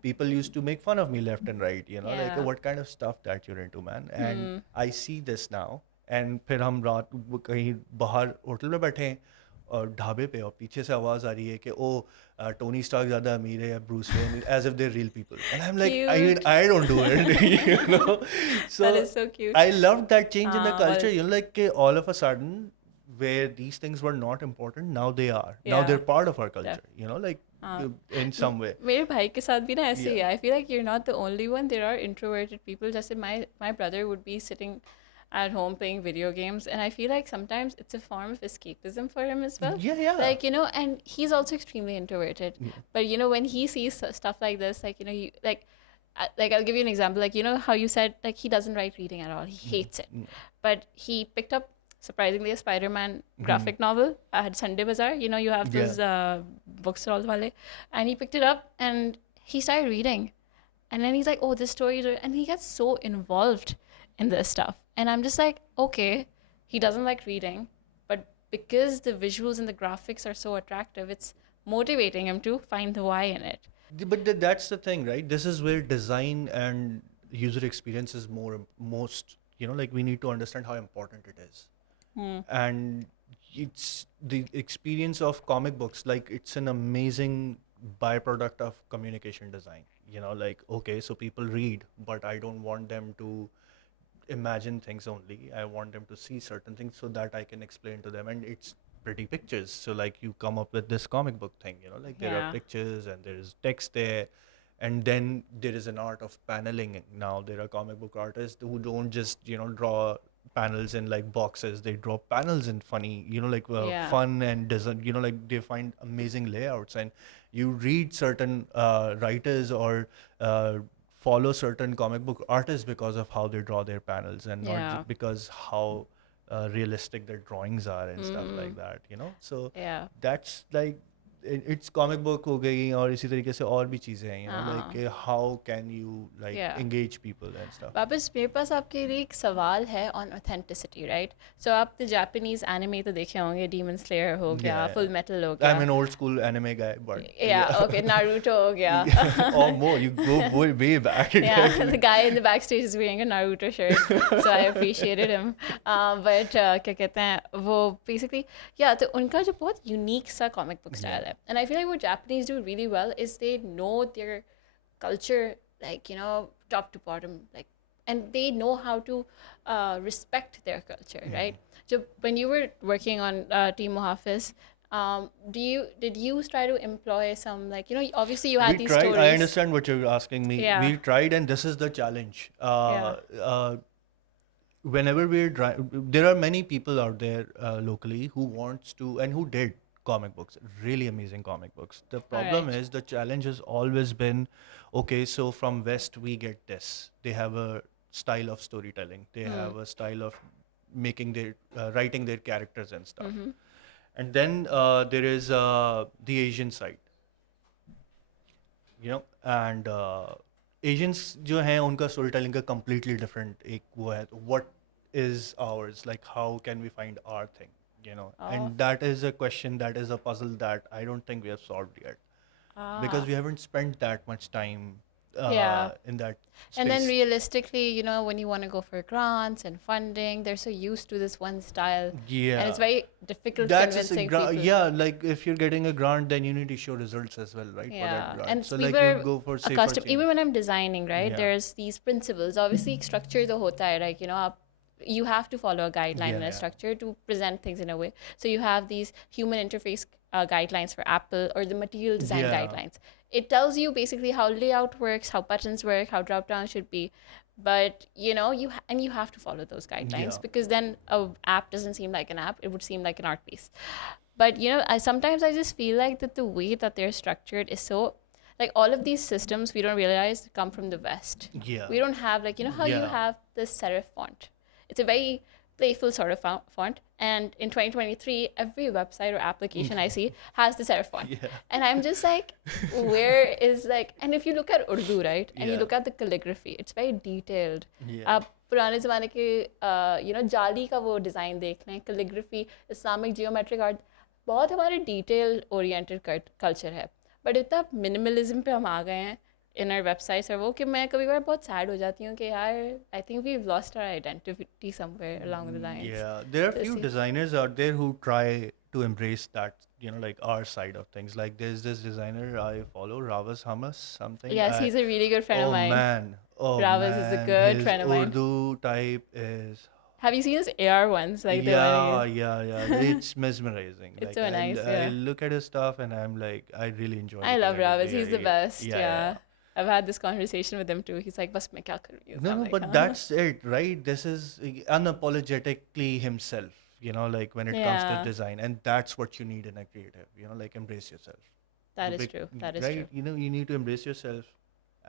people used to make fun of me left and right, you know, like Yeah. what kind of stuff that you're into, man. And I see this now. And फिर हम रात को कहीं बाहर hotel में बैठे हैं और ढाबे पे, और पीछे से आवाज आ रही है कि ओ टोनी स्टार्क ज्यादा अमीर है या Bruce Wayne, as if they're real people. And I'm like, Cute. I don't do it, you know. So That is so cute. I loved that change in the Ah, culture, well- you know, like all of a sudden, where these things were not important, now they are. Now Yeah. they're part of our culture, you know, like in some way. मेरे भाई के साथ भी ना ऐसे ही Yeah. है. I feel like you're not the only one. There are introverted people. जैसे my brother would be sitting at home playing video games, and I feel like sometimes it's a form of escapism for him as well. Yeah. Like, you know, and he's also extremely introverted. But, you know, when he sees stuff like this, like, you know, like I'll give you an example. Like, you know how you said, like, he doesn't like reading at all. He hates it. But he picked up, surprisingly, a Spider-Man graphic novel at Sunday Bazaar. You know, you have Yeah. those bookstall wale. And he picked it up and he started reading. And then he's like, oh, this story. And he gets so involved in this stuff. And I'm just like, okay, he doesn't like reading. But because the visuals and the graphics are so attractive, it's motivating him to find the why in it. But that's the thing, right? This is where design and user experience is most, you know, like we need to understand how important it is. And it's the experience of comic books, like it's an amazing byproduct of communication design, you know, like, okay, so people read, but I don't want them to imagine things only. I want them to see certain things so that I can explain to them. And it's pretty pictures. So like you come up with this comic book thing, you know, like there Yeah. are pictures and there is text there. And then there is an art of paneling. Now there are comic book artists who don't just, you know, draw panels in like boxes. They draw panels in funny, you know, like Yeah. fun and design, you know, like they find amazing layouts. And you read certain writers or follow certain comic book artists because of how they draw their panels, and not Yeah. because how realistic their drawings are and stuff like that, you know. So Yeah. that's like it's comic book हो गई, और इसी तरीके से और भी चीजें हैं, you know, like how can you like Yeah. engage people and stuff. वापस मेरे पास आपके लिए एक सवाल है ऑन ऑथेंटिसिटी, राइट? सो आप द जापानीज एनिमे तो देखे होंगे, डीमन स्लेयर हो गया, Yeah. फुल मेटल हो गया. I'm an old school anime guy, but Yeah, okay, Naruto हो गया. or more, you go way back. Yeah, the guy in the backstage is wearing a Naruto shirt, so I appreciated him. But क्या कहते हैं वो basically, yeah, तो उनका जो बहुत unique सा comic book style है, and I feel like what Japanese do really well is they know their culture, like, you know, top to bottom, like, and they know how to respect their culture, right? So when you were working on Team Muhafiz, did you try to employ some, like, you know, obviously you had We these tried. stories. I understand what you're asking me. Yeah. We tried, and this is the challenge. Whenever there are many people out there locally who wants to and who did comic books, really amazing comic books. The problem Alright. is the challenge has always been, okay, so from West we get this. They have a style of storytelling. They have a style of making their writing their characters and stuff. And then there is the Asian side, you know, and Asians जो हैं उनका storytelling का completely different एक वो है. What is ours? Like how can we find our thing? You know, and that is a question, that is a puzzle that I don't think we have solved yet, because we haven't spent that much time Yeah. in that space. And then realistically, you know, when you want to go for grants and funding, they're so used to this one style. Yeah. And it's very difficult That's convincing people. yeah, like if you're getting a grant, then you need to show results as well, right? For Yeah, that grant. and So we like were you go for say accustomed, even when I'm designing, right? Yeah. There's these principles. Obviously, structure the hota hai, like, you know, you have to follow a guideline and a Yeah. structure to present things in a way. So you have these human interface guidelines for Apple, or the material design Yeah. guidelines. It tells you basically how layout works, how buttons work, how drop down should be. But, you know, you have to follow those guidelines, Yeah. because then a app doesn't seem like an app. It would seem like an art piece. But, you know, sometimes I just feel like that the way that they're structured is so, like, all of these systems we don't realize come from the West. Yeah. We don't have, like, you know how you Yeah. have the serif font. It's a very playful sort of font. And in 2023, every website or application I see has the serif font. Yeah. And I'm just like, where is, like, and if you look at Urdu, right, and you Yeah. look at the calligraphy, it's very detailed. Yeah. आप पुराने ज़माने के you know, जाली का वो design देख लें, calligraphy, Islamic geometric art, बहुत हमारे detail oriented culture है. But इतना minimalism पे हम आ गए हैं, inner websites और वो कि मैं कभी बार बहुत sad हो जाती हूँ कि यार I think we've lost our identity somewhere along the lines. Yeah, there are तो few इसी- designers out there who try to embrace that, you know, like our side of things. Like there's this designer I follow, Ravas Hamas, something. Yes, he's a really good friend of mine. Oh Ravas is a man, good his friend of mine. Urdu type is, Have you seen his AR ones? Like the yeah, one yeah. It's mesmerizing. It's Like so nice, I yeah. look at his stuff and I'm like, I really enjoy I looking love at it. Ravas. Yeah, He's the yeah, best. yeah, Yeah. I've had this conversation with him too. He's like, "Bas main kya karu?" No, I'm no, like, but "Huh?" that's it, right? This is unapologetically himself, you know, like when it comes to Yeah, design. And that's what you need in a creative, you know, like embrace yourself. that is Bec- true. That is right? true. You know, you need to embrace yourself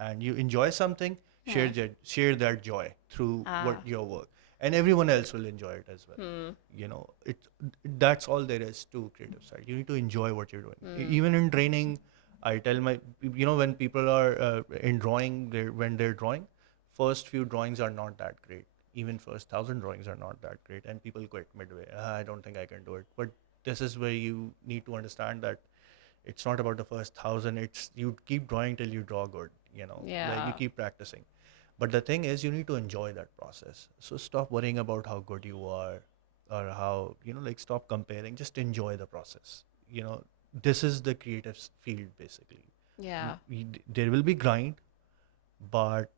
and you enjoy something, Yeah. share that joy through what Ah. your work. And everyone else will enjoy it as well. Hmm. You know, that's all there is to creative side. You need to enjoy what you're doing. Hmm. Even in training, I tell my, you know, when people are in drawing, when they're drawing, first few drawings are not that great. Even first 1,000 drawings are not that great, and people quit midway. I don't think I can do it. But this is where you need to understand that it's not about the first 1,000. It's you keep drawing till you draw good. You know, like you Yeah. keep practicing. But the thing is, you need to enjoy that process. So stop worrying about how good you are, or how, you know, like stop comparing. Just enjoy the process. You know, this is the creative field basically. Yeah. There will be grind, but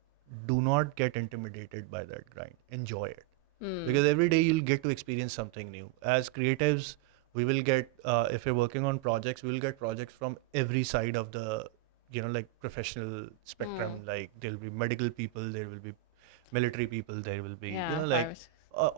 do not get intimidated by that grind. Enjoy it, Hmm. because every day you'll get to experience something new. As creatives, we will get, if you're working on projects, we will get projects from every side of the, you know, like professional spectrum. Like there'll be medical people, there will be military people, there will be, you Yeah. know, like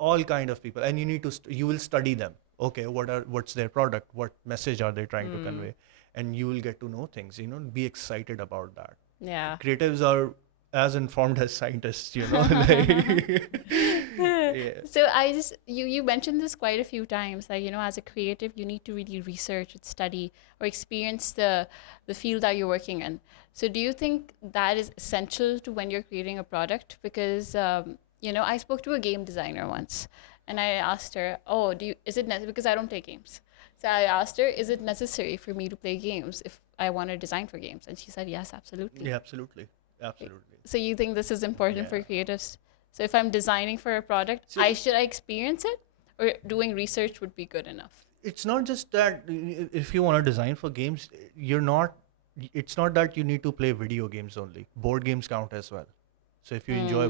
all kind of people, and you need to you will study them. Okay, what's their product, what message are they trying to convey, and you will get to know things, you know. Be excited about that. Yeah. Creatives are as informed as scientists, you know. Like, yeah. So I just you mentioned this quite a few times, like, you know, as a creative you need to really research and study or experience the field that you're working in. So do you think that is essential to when you're creating a product? Because you know, I spoke to a game designer once and I asked her, oh, is it necessary, because I don't play games. So I asked her, is it necessary for me to play games if I want to design for games? And she said, yes, absolutely. Yeah, absolutely. So you think this is important for Yeah. creatives? So if I'm designing for a product, So- should I experience it, or doing research would be good enough? It's not just that if you want to design for games, it's not that you need to play video games only. Board games count as well. So if you enjoy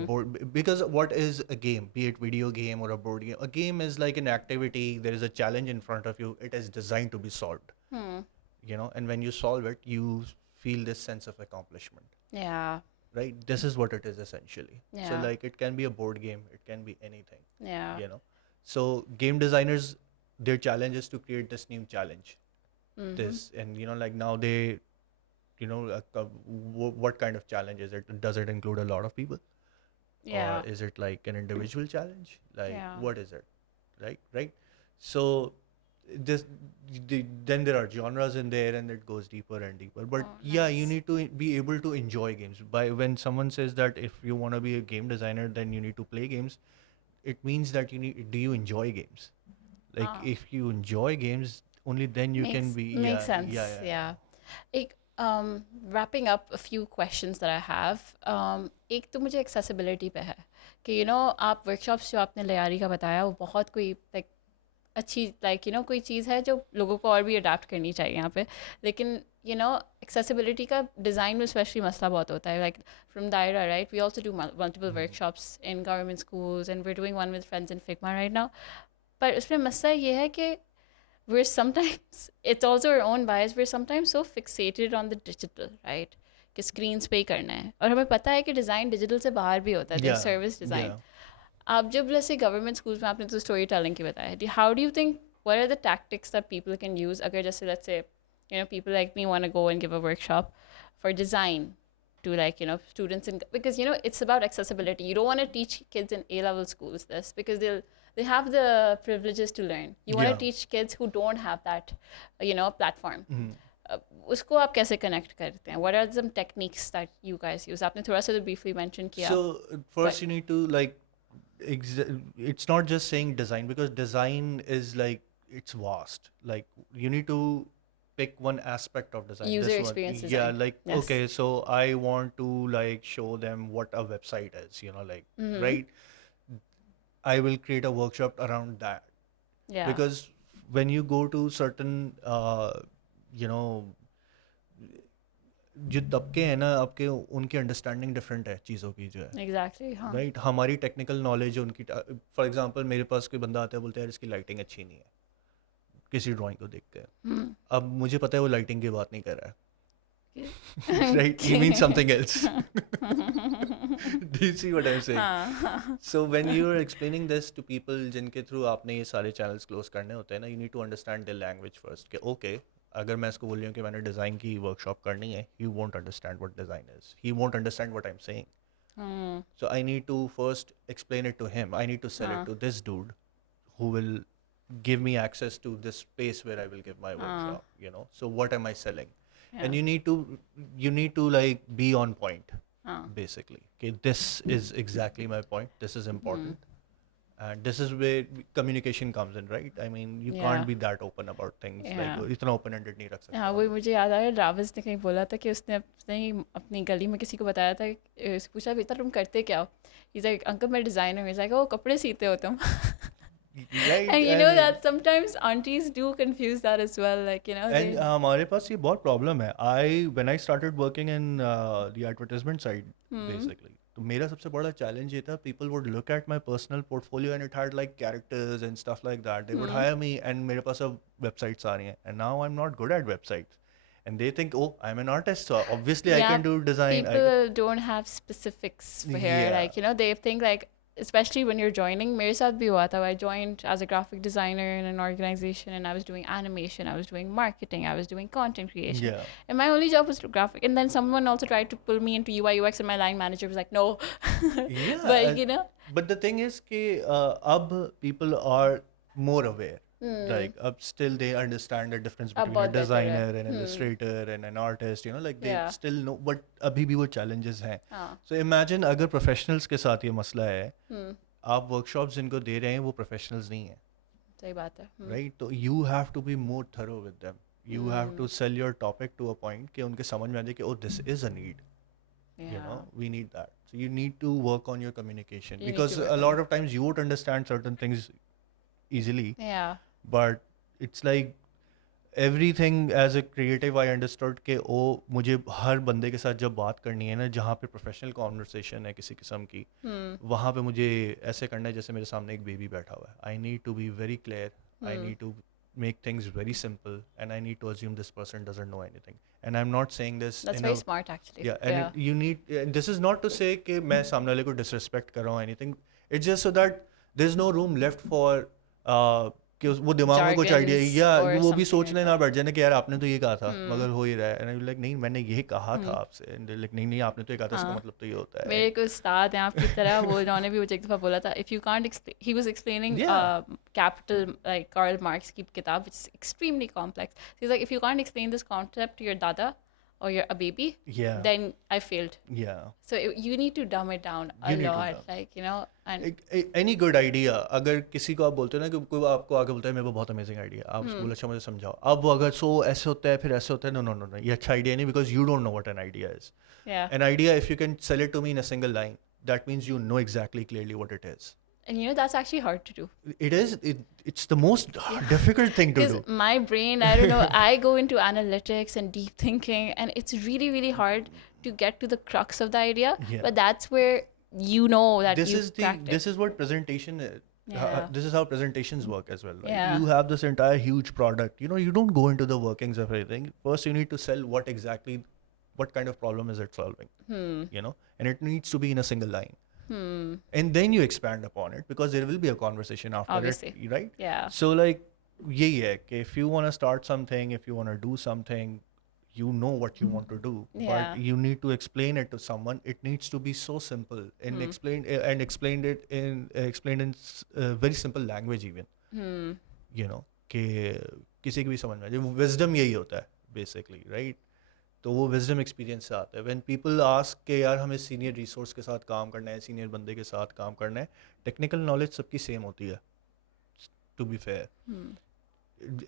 because what is a game, be it video game or a board game? A game is like an activity. There is a challenge in front of you. It is designed to be solved. You know, and when you solve it, you feel this sense of accomplishment. Yeah, Right? This is what it is essentially. So Yeah. like it can be a board game, it can be anything. yeah. You know. So game designers, their challenge is to create this new challenge. This, and you know, like now they, you know, what kind of challenge is it? Does it include a lot of people? Yeah. Or is it like an individual challenge? Like Yeah. what is it? Right? So this then there are genres in there, and it goes deeper and deeper. But Oh, yeah, you nice. need to be able to enjoy games. By when someone says that if you want to be a game designer, then you need to play games, it means that do you enjoy games? Like Ah. if you enjoy games, only then you can be. Makes sense. Yeah. Yeah. एक, wrapping up a few questions that I have. एक तो मुझे accessibility पे है कि you know आप workshops जो आपने लियारी का बताया वो बहुत कोई like अच्छी like you know कोई चीज़ है जो लोगों को और भी adapt करनी चाहिए यहाँ पे, लेकिन you know accessibility का design में especially मसला बहुत होता है. Like from Daira, right, we also do multiple workshops in government schools and we're doing one with friends in Figma right now. पर उसमें मसला ये है कि we're sometimes, it's also our own bias, we're sometimes so fixated on the digital, right, कि screens पे ही करना है, और हमें पता है कि design digital से बाहर भी होता है. Yeah. There's service design. Yeah. आप जब जैसे government schools में आपने तो story telling की बताया, how do you think, what are the tactics that people can use अगर जैसे let's say, you know, people like me want to go and give a workshop for design to like, you know, students in, because you know it's about accessibility. You don't want to teach kids in A-level schools this because they have the privileges to learn. You want to Yeah. teach kids who don't have that, you know, platform. उसको आप कैसे connect करते हैं? What are some techniques that you guys use? आपने थोड़ा सा तो briefly mention किया. So first you need to like, it's not just saying design, because design is like, it's vast. Like you need to pick one aspect of design. User This one, experience yeah, design. like Yes. okay, so I want to like show them what a website is, like right. I will create a workshop around that Yeah. because when you go to certain, you know, जो तबके हैं ना आपके उनकी understanding different है चीज़ों की जो है Exactly. Huh. राइट हमारी टेक्निकल नॉलेज उनकी फॉर एग्जांपल मेरे पास कोई बंदा आता है बोलते हैं यार इसकी लाइटिंग अच्छी नहीं है किसी ड्राइंग को देख के अब मुझे पता है वो लाइटिंग की बात नहीं कर रहा है right he mean something else do you see what I am saying so when you are explaining this to people जिनके थ्रू आपने ये सारे चैनल्स क्लोज करने होते हैं ना you need to understand the language first कि ओके अगर मैं इसको बोल रही हूँ कि मैंने डिज़ाइन की वर्कशॉप करनी है he won't understand what design is he won't understand what I am saying so I need to first explain it to him. I need to sell it to this dude who will give me access to this space where I will give my workshop, So what am I selling? And you need to like be on point, basically. Okay, this is exactly my point. This is important. And this is where communication comes in, right? I mean, you can't be that open about things. Like, इतना open-ended नहीं रख सकते. हाँ वही मुझे याद आया रावस ने कहीं बोला था कि उसने अपनी गली में किसी को बताया था पूछा बेटा तुम करते क्या हो He's like अंकल मैं डिज़ाइनर हूँ He's like ओ कपड़े सीते हो तुम Right, and you know that sometimes aunties do confuse that as well like and हमारे पास ये बहुत problem है when I started working in the advertisement side basically तो मेरा सबसे बड़ा challenge ये था people would look at my personal portfolio and it had like characters and stuff like that they would hire me and मेरे पास अब websites आ रही हैं and now I'm not good at websites and they think oh I'm an artist so obviously I can do design people don't have specifics for here like they think like especially when you're joining मेरे साथ भी हुआ था I joined as a graphic designer in an organization and I was doing animation I was doing marketing I was doing content creation and my only job was to graphic and then someone also tried to pull me into UI UX and my line manager was like no but but the thing is कि अब people are more aware like up still they understand the difference between a designer and an illustrator and an artist like they still know but अभी भी वो challenges हैं so imagine अगर professionals के साथ ये मसला है आप workshops जिनको दे रहे हैं वो professionals नहीं हैं सही बात है right तो you have to be more thorough with them you have to sell your topic to a point कि उनके समझ में आ जाए कि oh this is a need we need that so you need to work on your communication because a lot of times you won't understand certain things easily but it's like everything as a creative I understood कि मुझे हर बंदे के साथ जब बात करनी है ना जहाँ पे प्रोफेशनल कॉन्वर्सेशन है किसी किस्म की वहाँ पे मुझे ऐसे करना है जैसे मेरे सामने एक बेबी बैठा हुआ है I need to be very clear I need to make things very simple and I need to assume this person doesn't know anything and I'm not saying this that's very smart actually you need this is not to say कि मैं सामने वाले को disrespect कर रहा हूँ anything it's just so that there's no room left for कि वो दिमाग में कुछ आइडिया या वो भी सोचने ना बैठ जाए ना कि यार आपने तो ये कहा था मगर हो ही रहा है एंड लाइक नहीं मैंने ये कहा था आपसे एंड लाइक नहीं आपने तो ये कहा था इसका मतलब तो ये होता है मेरे को उस्ताद हैं आपकी तरह वो उन्होंने भी मुझे एक दफ़ा बोला था if you can't he was explaining Capital like Karl Marx की किताब which is extremely complex he is like if you can't explain this concept to your dada or you're a baby then I failed so you need to dumb it down a lot like and any good idea अगर किसी को आप बोलते हो ना कि कोई आपको आगे बोलता है मेरे को बहुत अमेजिंग आइडिया आप उसको बोलो अच्छा मुझे समझाओ अब अगर सो ऐसे होता है फिर ऐसे होता है नो ये अच्छा आइडिया नहीं because you don't know what an idea is an idea if you can sell it to me in a single line that means you know exactly clearly what it is and that's actually hard to do it is it's the most difficult thing to do my brain I don't know I go into analytics and deep thinking and it's really really hard to get to the crux of the idea but that's where you know that this is what presentation is this is how presentations work as well right? You have this entire huge product you don't go into the workings of everything first you need to sell what kind of problem is it solving and it needs to be in a single line and then you expand upon it because there will be a conversation after obviously it right so like yeah if you want to start something if you want to do something you know what you want to do but you need to explain it to someone it needs to be so simple and explained in very simple language even कि किसी की भी समझ में आ जाए wisdom यही होता है basically right तो वो विजडम एक्सपीरियंस से आता है व्हेन पीपल आस्क के यार हमें सीनियर रिसोर्स के साथ काम करना है सीनियर बंदे के साथ काम करना है टेक्निकल नॉलेज सबकी सेम होती है टू बी फेयर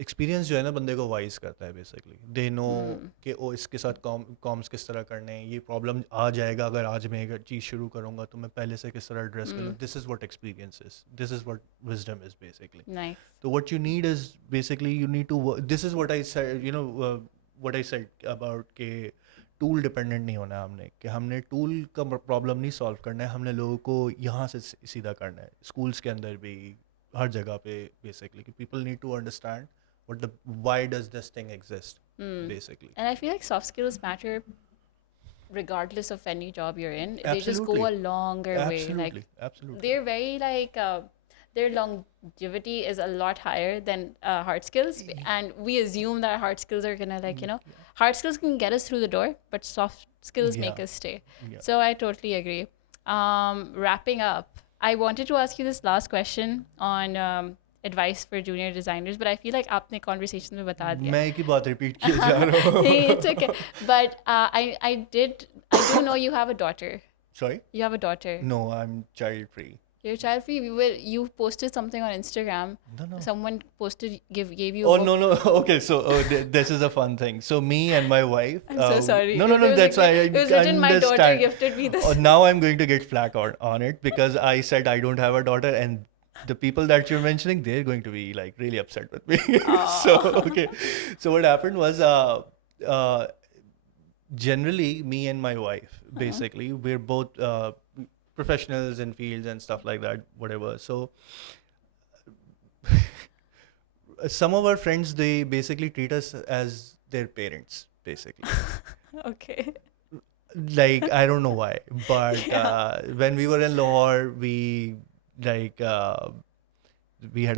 एक्सपीरियंस जो है ना बंदे को वाइज करता है बेसिकली. दे नो कि ओ इसके साथ कॉम्स किस तरह करने हैं, ये प्रॉब्लम आ जाएगा अगर आज मैं एक चीज़ शुरू करूँगा तो मैं पहले से किस तरह एड्रेस करूँ. This is what experience is, this is what wisdom is basically. Nice. So what you need is basically you need to this is what I said, what I said about के tool dependent नहीं होना है हमने, कि हमने tool का problem नहीं solve करना है, हमने लोगों को यहाँ से सीधा करना है. स्कूल्स के अंदर भी हर जगह पे बेसिकली कि people need to understand why does this thing exist basically. And I feel like soft skills matter regardless of any job you're in. They just Absolutely. go a longer way. Absolutely. Like Absolutely. they're very like their longevity is a lot higher than hard skills, and we assume that hard skills are gonna like hard skills can get us through the door, but soft skills make Yeah. us stay. Yeah. So I totally agree. Wrapping up, I wanted to ask you this last question on advice for junior designers, but I feel like आपने conversation में बता दिया. मैं एक ही बात repeat किए जा रहा हूँ. It's okay, but I do know you have a daughter. Sorry? You have a daughter. No, I'm child free. You're child free. You posted something on Instagram. No. Someone posted gave you. Oh a no. Okay, so this is a fun thing. So me and my wife. I'm so sorry. No. It was That's like- why it was written, my daughter gifted me this. Oh, now I'm going to get flack on it because I said I don't have a daughter, and the people that you're mentioning, they're going to be like really upset with me. So okay. So what happened was, generally me and my wife, basically, we're both professionals in fields and stuff like that, whatever. So some of our friends, they basically treat us as their parents, basically. Okay. Like, I don't know why, but when we were in Lahore, we had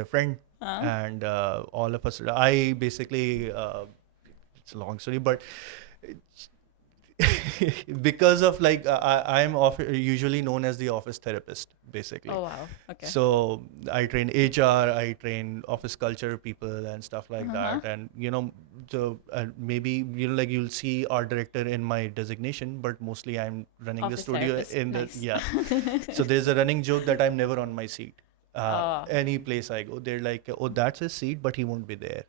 a friend, and all of us, I basically, it's a long story, but because of like I'm usually known as the office therapist, basically. Oh wow. Okay. So I train HR, I train office culture people and stuff like that. And so maybe like you'll see art director in my designation, but mostly I'm running Office the studio therapist. in Nice. the yeah. So there's a running joke that I'm never on my seat. Any place I go, they're like, oh, that's his seat, but he won't be there.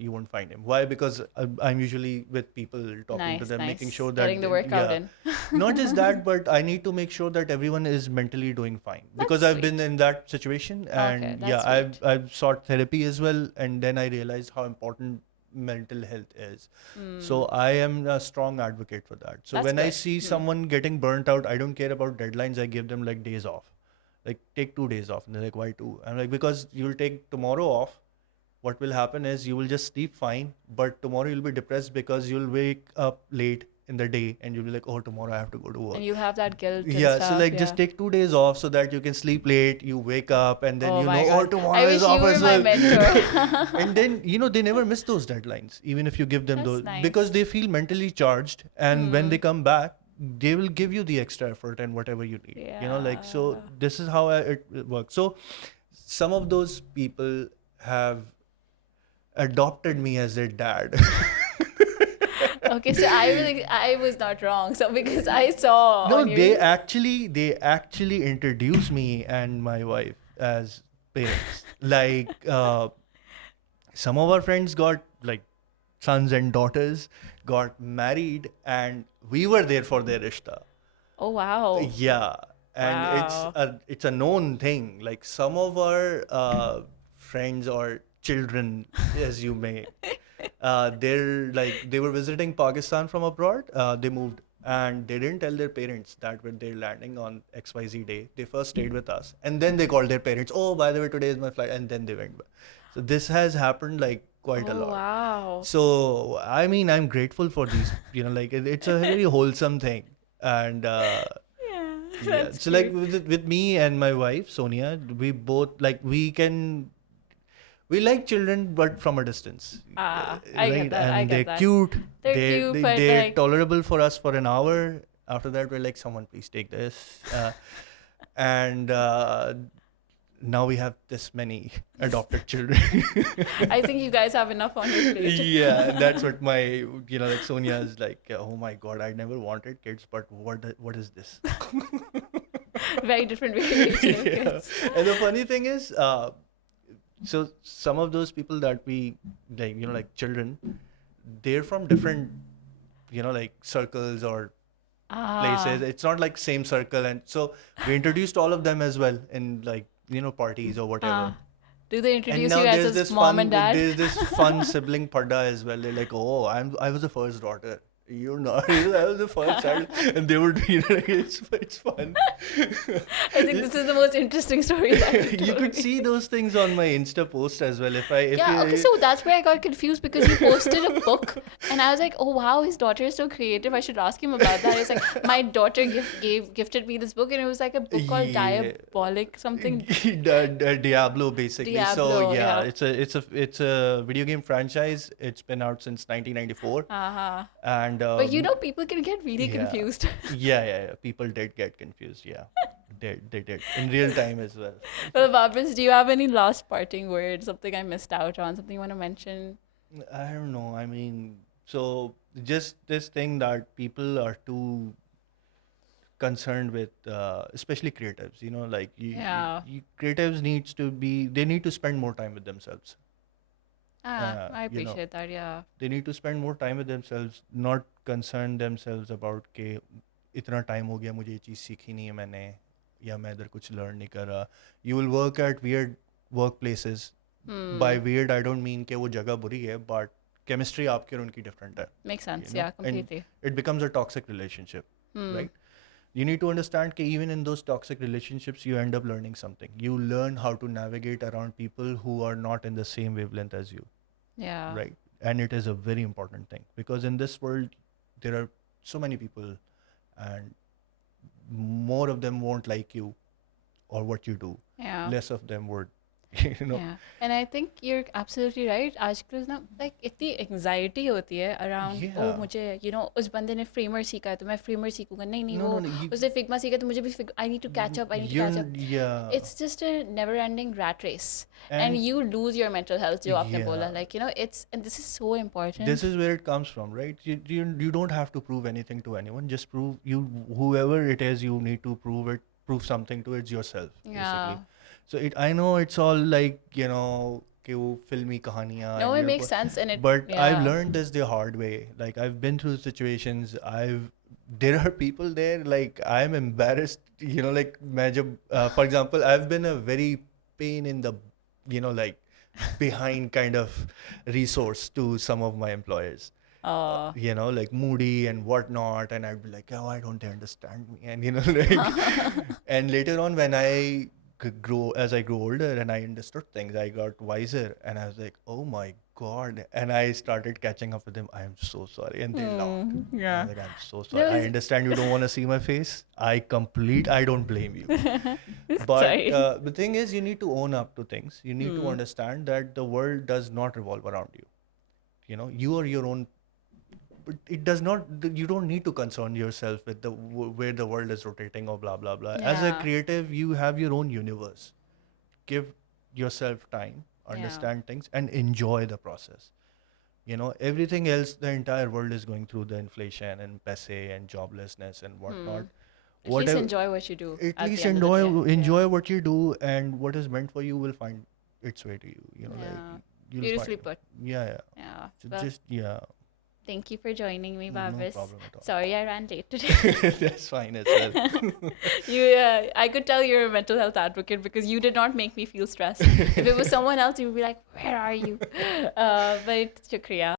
You won't find him. Why? Because I'm usually with people, talking to them, making sure that getting the workout in. Not just that, but I need to make sure that everyone is mentally doing fine, because I've been in that situation, and Okay, that's sweet. I've sought therapy as well, and then I realized how important mental health is. So I am a strong advocate for that. So That's when I good. see someone getting burnt out, I don't care about deadlines. I give them like days off, like take 2 days off, and they're like, why 2? I'm like, because you'll take tomorrow off. What will happen is you will just sleep fine, but tomorrow you'll be depressed because you'll wake up late in the day and you'll be like, oh, tomorrow I have to go to work. And you have that guilt. And Yeah, stuff, so like just take 2 days off so that you can sleep late, you wake up, and then Oh you my know, God. oh, tomorrow I is wish off you were as my well. mentor. And then, they never miss those deadlines, even if you give them That's those, nice. because they feel mentally charged. And when they come back, they will give you the extra effort and whatever you need. So Yeah. this is how it works. So some of those people have adopted me as their dad. Okay, so I was not wrong. So because I saw. No, on your- they actually introduced me and my wife as parents. Like some of our friends got like sons and daughters, got married, and we were there for their rishta. Oh wow. Yeah, and Wow. it's a known thing. Like some of our friends or children, as you may, they were visiting Pakistan from abroad. They moved, and they didn't tell their parents that they're landing on XYZ day. They first stayed with us, and then they called their parents. Oh, by the way, today is my flight, and then they went back. So this has happened like quite a Oh lot. wow. So I mean, I'm grateful for these. It's a very wholesome thing, and Yeah. yeah. That's So like cute. with me and my wife Sonia, we both we like children, but from a distance. I get that. And I get they're that. cute. They're cute, but they're like- tolerable for us for an hour. After that, we're like, someone please take this. And now we have this many adopted children. I think you guys have enough on your plate. Yeah, that's what my like Sonia is like. Oh my God, I never wanted kids, but what is this? Very different variation of Yeah. kids. And the funny thing is, So some of those people that we like, like children, they're from different, like circles or places. It's not like same circle, and so we introduced all of them as well in like parties or whatever. Do they And introduce now you there's as this his mom fun, and dad? there's this fun sibling parda as well. They're like, oh, I was the first daughter. You're not. I was the first child, and they would be like, it's fun. I think this is the most interesting story that you've You told could me. see those things on my Insta post as well. Yeah, okay, so that's where I got confused because you posted a book and I was like, oh wow, his daughter is so creative. I should ask him about that. It's like, my daughter gifted me this book and it was like a book called Yeah. Diabolic something. Diablo basically. So Diablo, yeah, yeah. it's a video game franchise. It's been out since 1994, Uh-huh. and But people can get really yeah. confused. yeah. People did get confused. Yeah, they did in real time as well. Well, Babris, do you have any last parting words? Something I missed out on? Something you want to mention? I don't know. I mean, so just this thing that people are too concerned with, especially creatives. Like Yeah. creatives they need to spend more time with themselves. I You know, appreciate that, yeah. they need to spend more time with themselves, not concern themselves about कि इतना time हो गया मुझे ये चीज़ सीखी नहीं है मैंने या मैं इधर कुछ learn नहीं कर रहा. You will work at weird workplaces. By weird I don't mean कि वो जगह बुरी है, but chemistry आपकी और उनकी different है. Makes sense, you know, yeah, completely. And it becomes a toxic relationship, right? You need to understand that even in those toxic relationships, you end up learning something. You learn how to navigate around people who are not in the same wavelength as you, Yeah. right? And it is a very important thing because in this world, there are so many people, and more of them won't like you or what you do. Yeah. Less of them would, Yeah. And I think you're absolutely right. आजकल ना like इतनी anxiety होती है around Yeah. oh मुझे उस बंदे ने framer सीखा है तो मैं framer सीखूंगा नहीं No, वो no, no, उसने figma सीखा तो मुझे भी I need to catch up. Yeah. It's just a never ending rat race and you lose your mental health जो आपने बोला Yeah. like it's and this is so important. This is where it comes from, right? You don't have to prove anything to anyone. Just prove whoever it is you need to prove something to. It's yourself, basically. So I know it's all like कि वो filmy कहानियाँ. No, and, it makes sense and it But yeah. I've learned this the hard way. Like I've been through situations. There are people there. Like I'm embarrassed. Like मैं जब for example, I've been a very pain in the like behind kind of resource to some of my employers. Like moody and whatnot, and I'd be like, oh, why don't they understand me? And like, and later on when I as I grew older and I understood things, I got wiser, and I was like, oh my god, and I started catching up with them. I am so sorry, and they laughed. Yeah. I was like, I'm so sorry. I understand you don't want to see my face. I don't blame you. But Sorry. the thing is, you need to own up to things. You need to understand that the world does not revolve around you. You are your own. But it does not. You don't need to concern yourself with where the world is rotating or blah blah blah. As a Yeah. creative, you have your own universe. Give yourself time, understand things, and enjoy the process. Everything else, the entire world is going through the inflation and paise and joblessness and whatnot. At least enjoy what you do. At least the end of the day. enjoy what you do, and what is meant for you will find its way to you. Yeah. You'll Beautifully find, put. Yeah. Yeah. So Well, just thank you for joining me, no Babis. problem at all. Sorry I ran late today. That's fine as well. I could tell you're a mental health advocate because you did not make me feel stressed. If it was someone else, you would be like, where are you? But shukriya.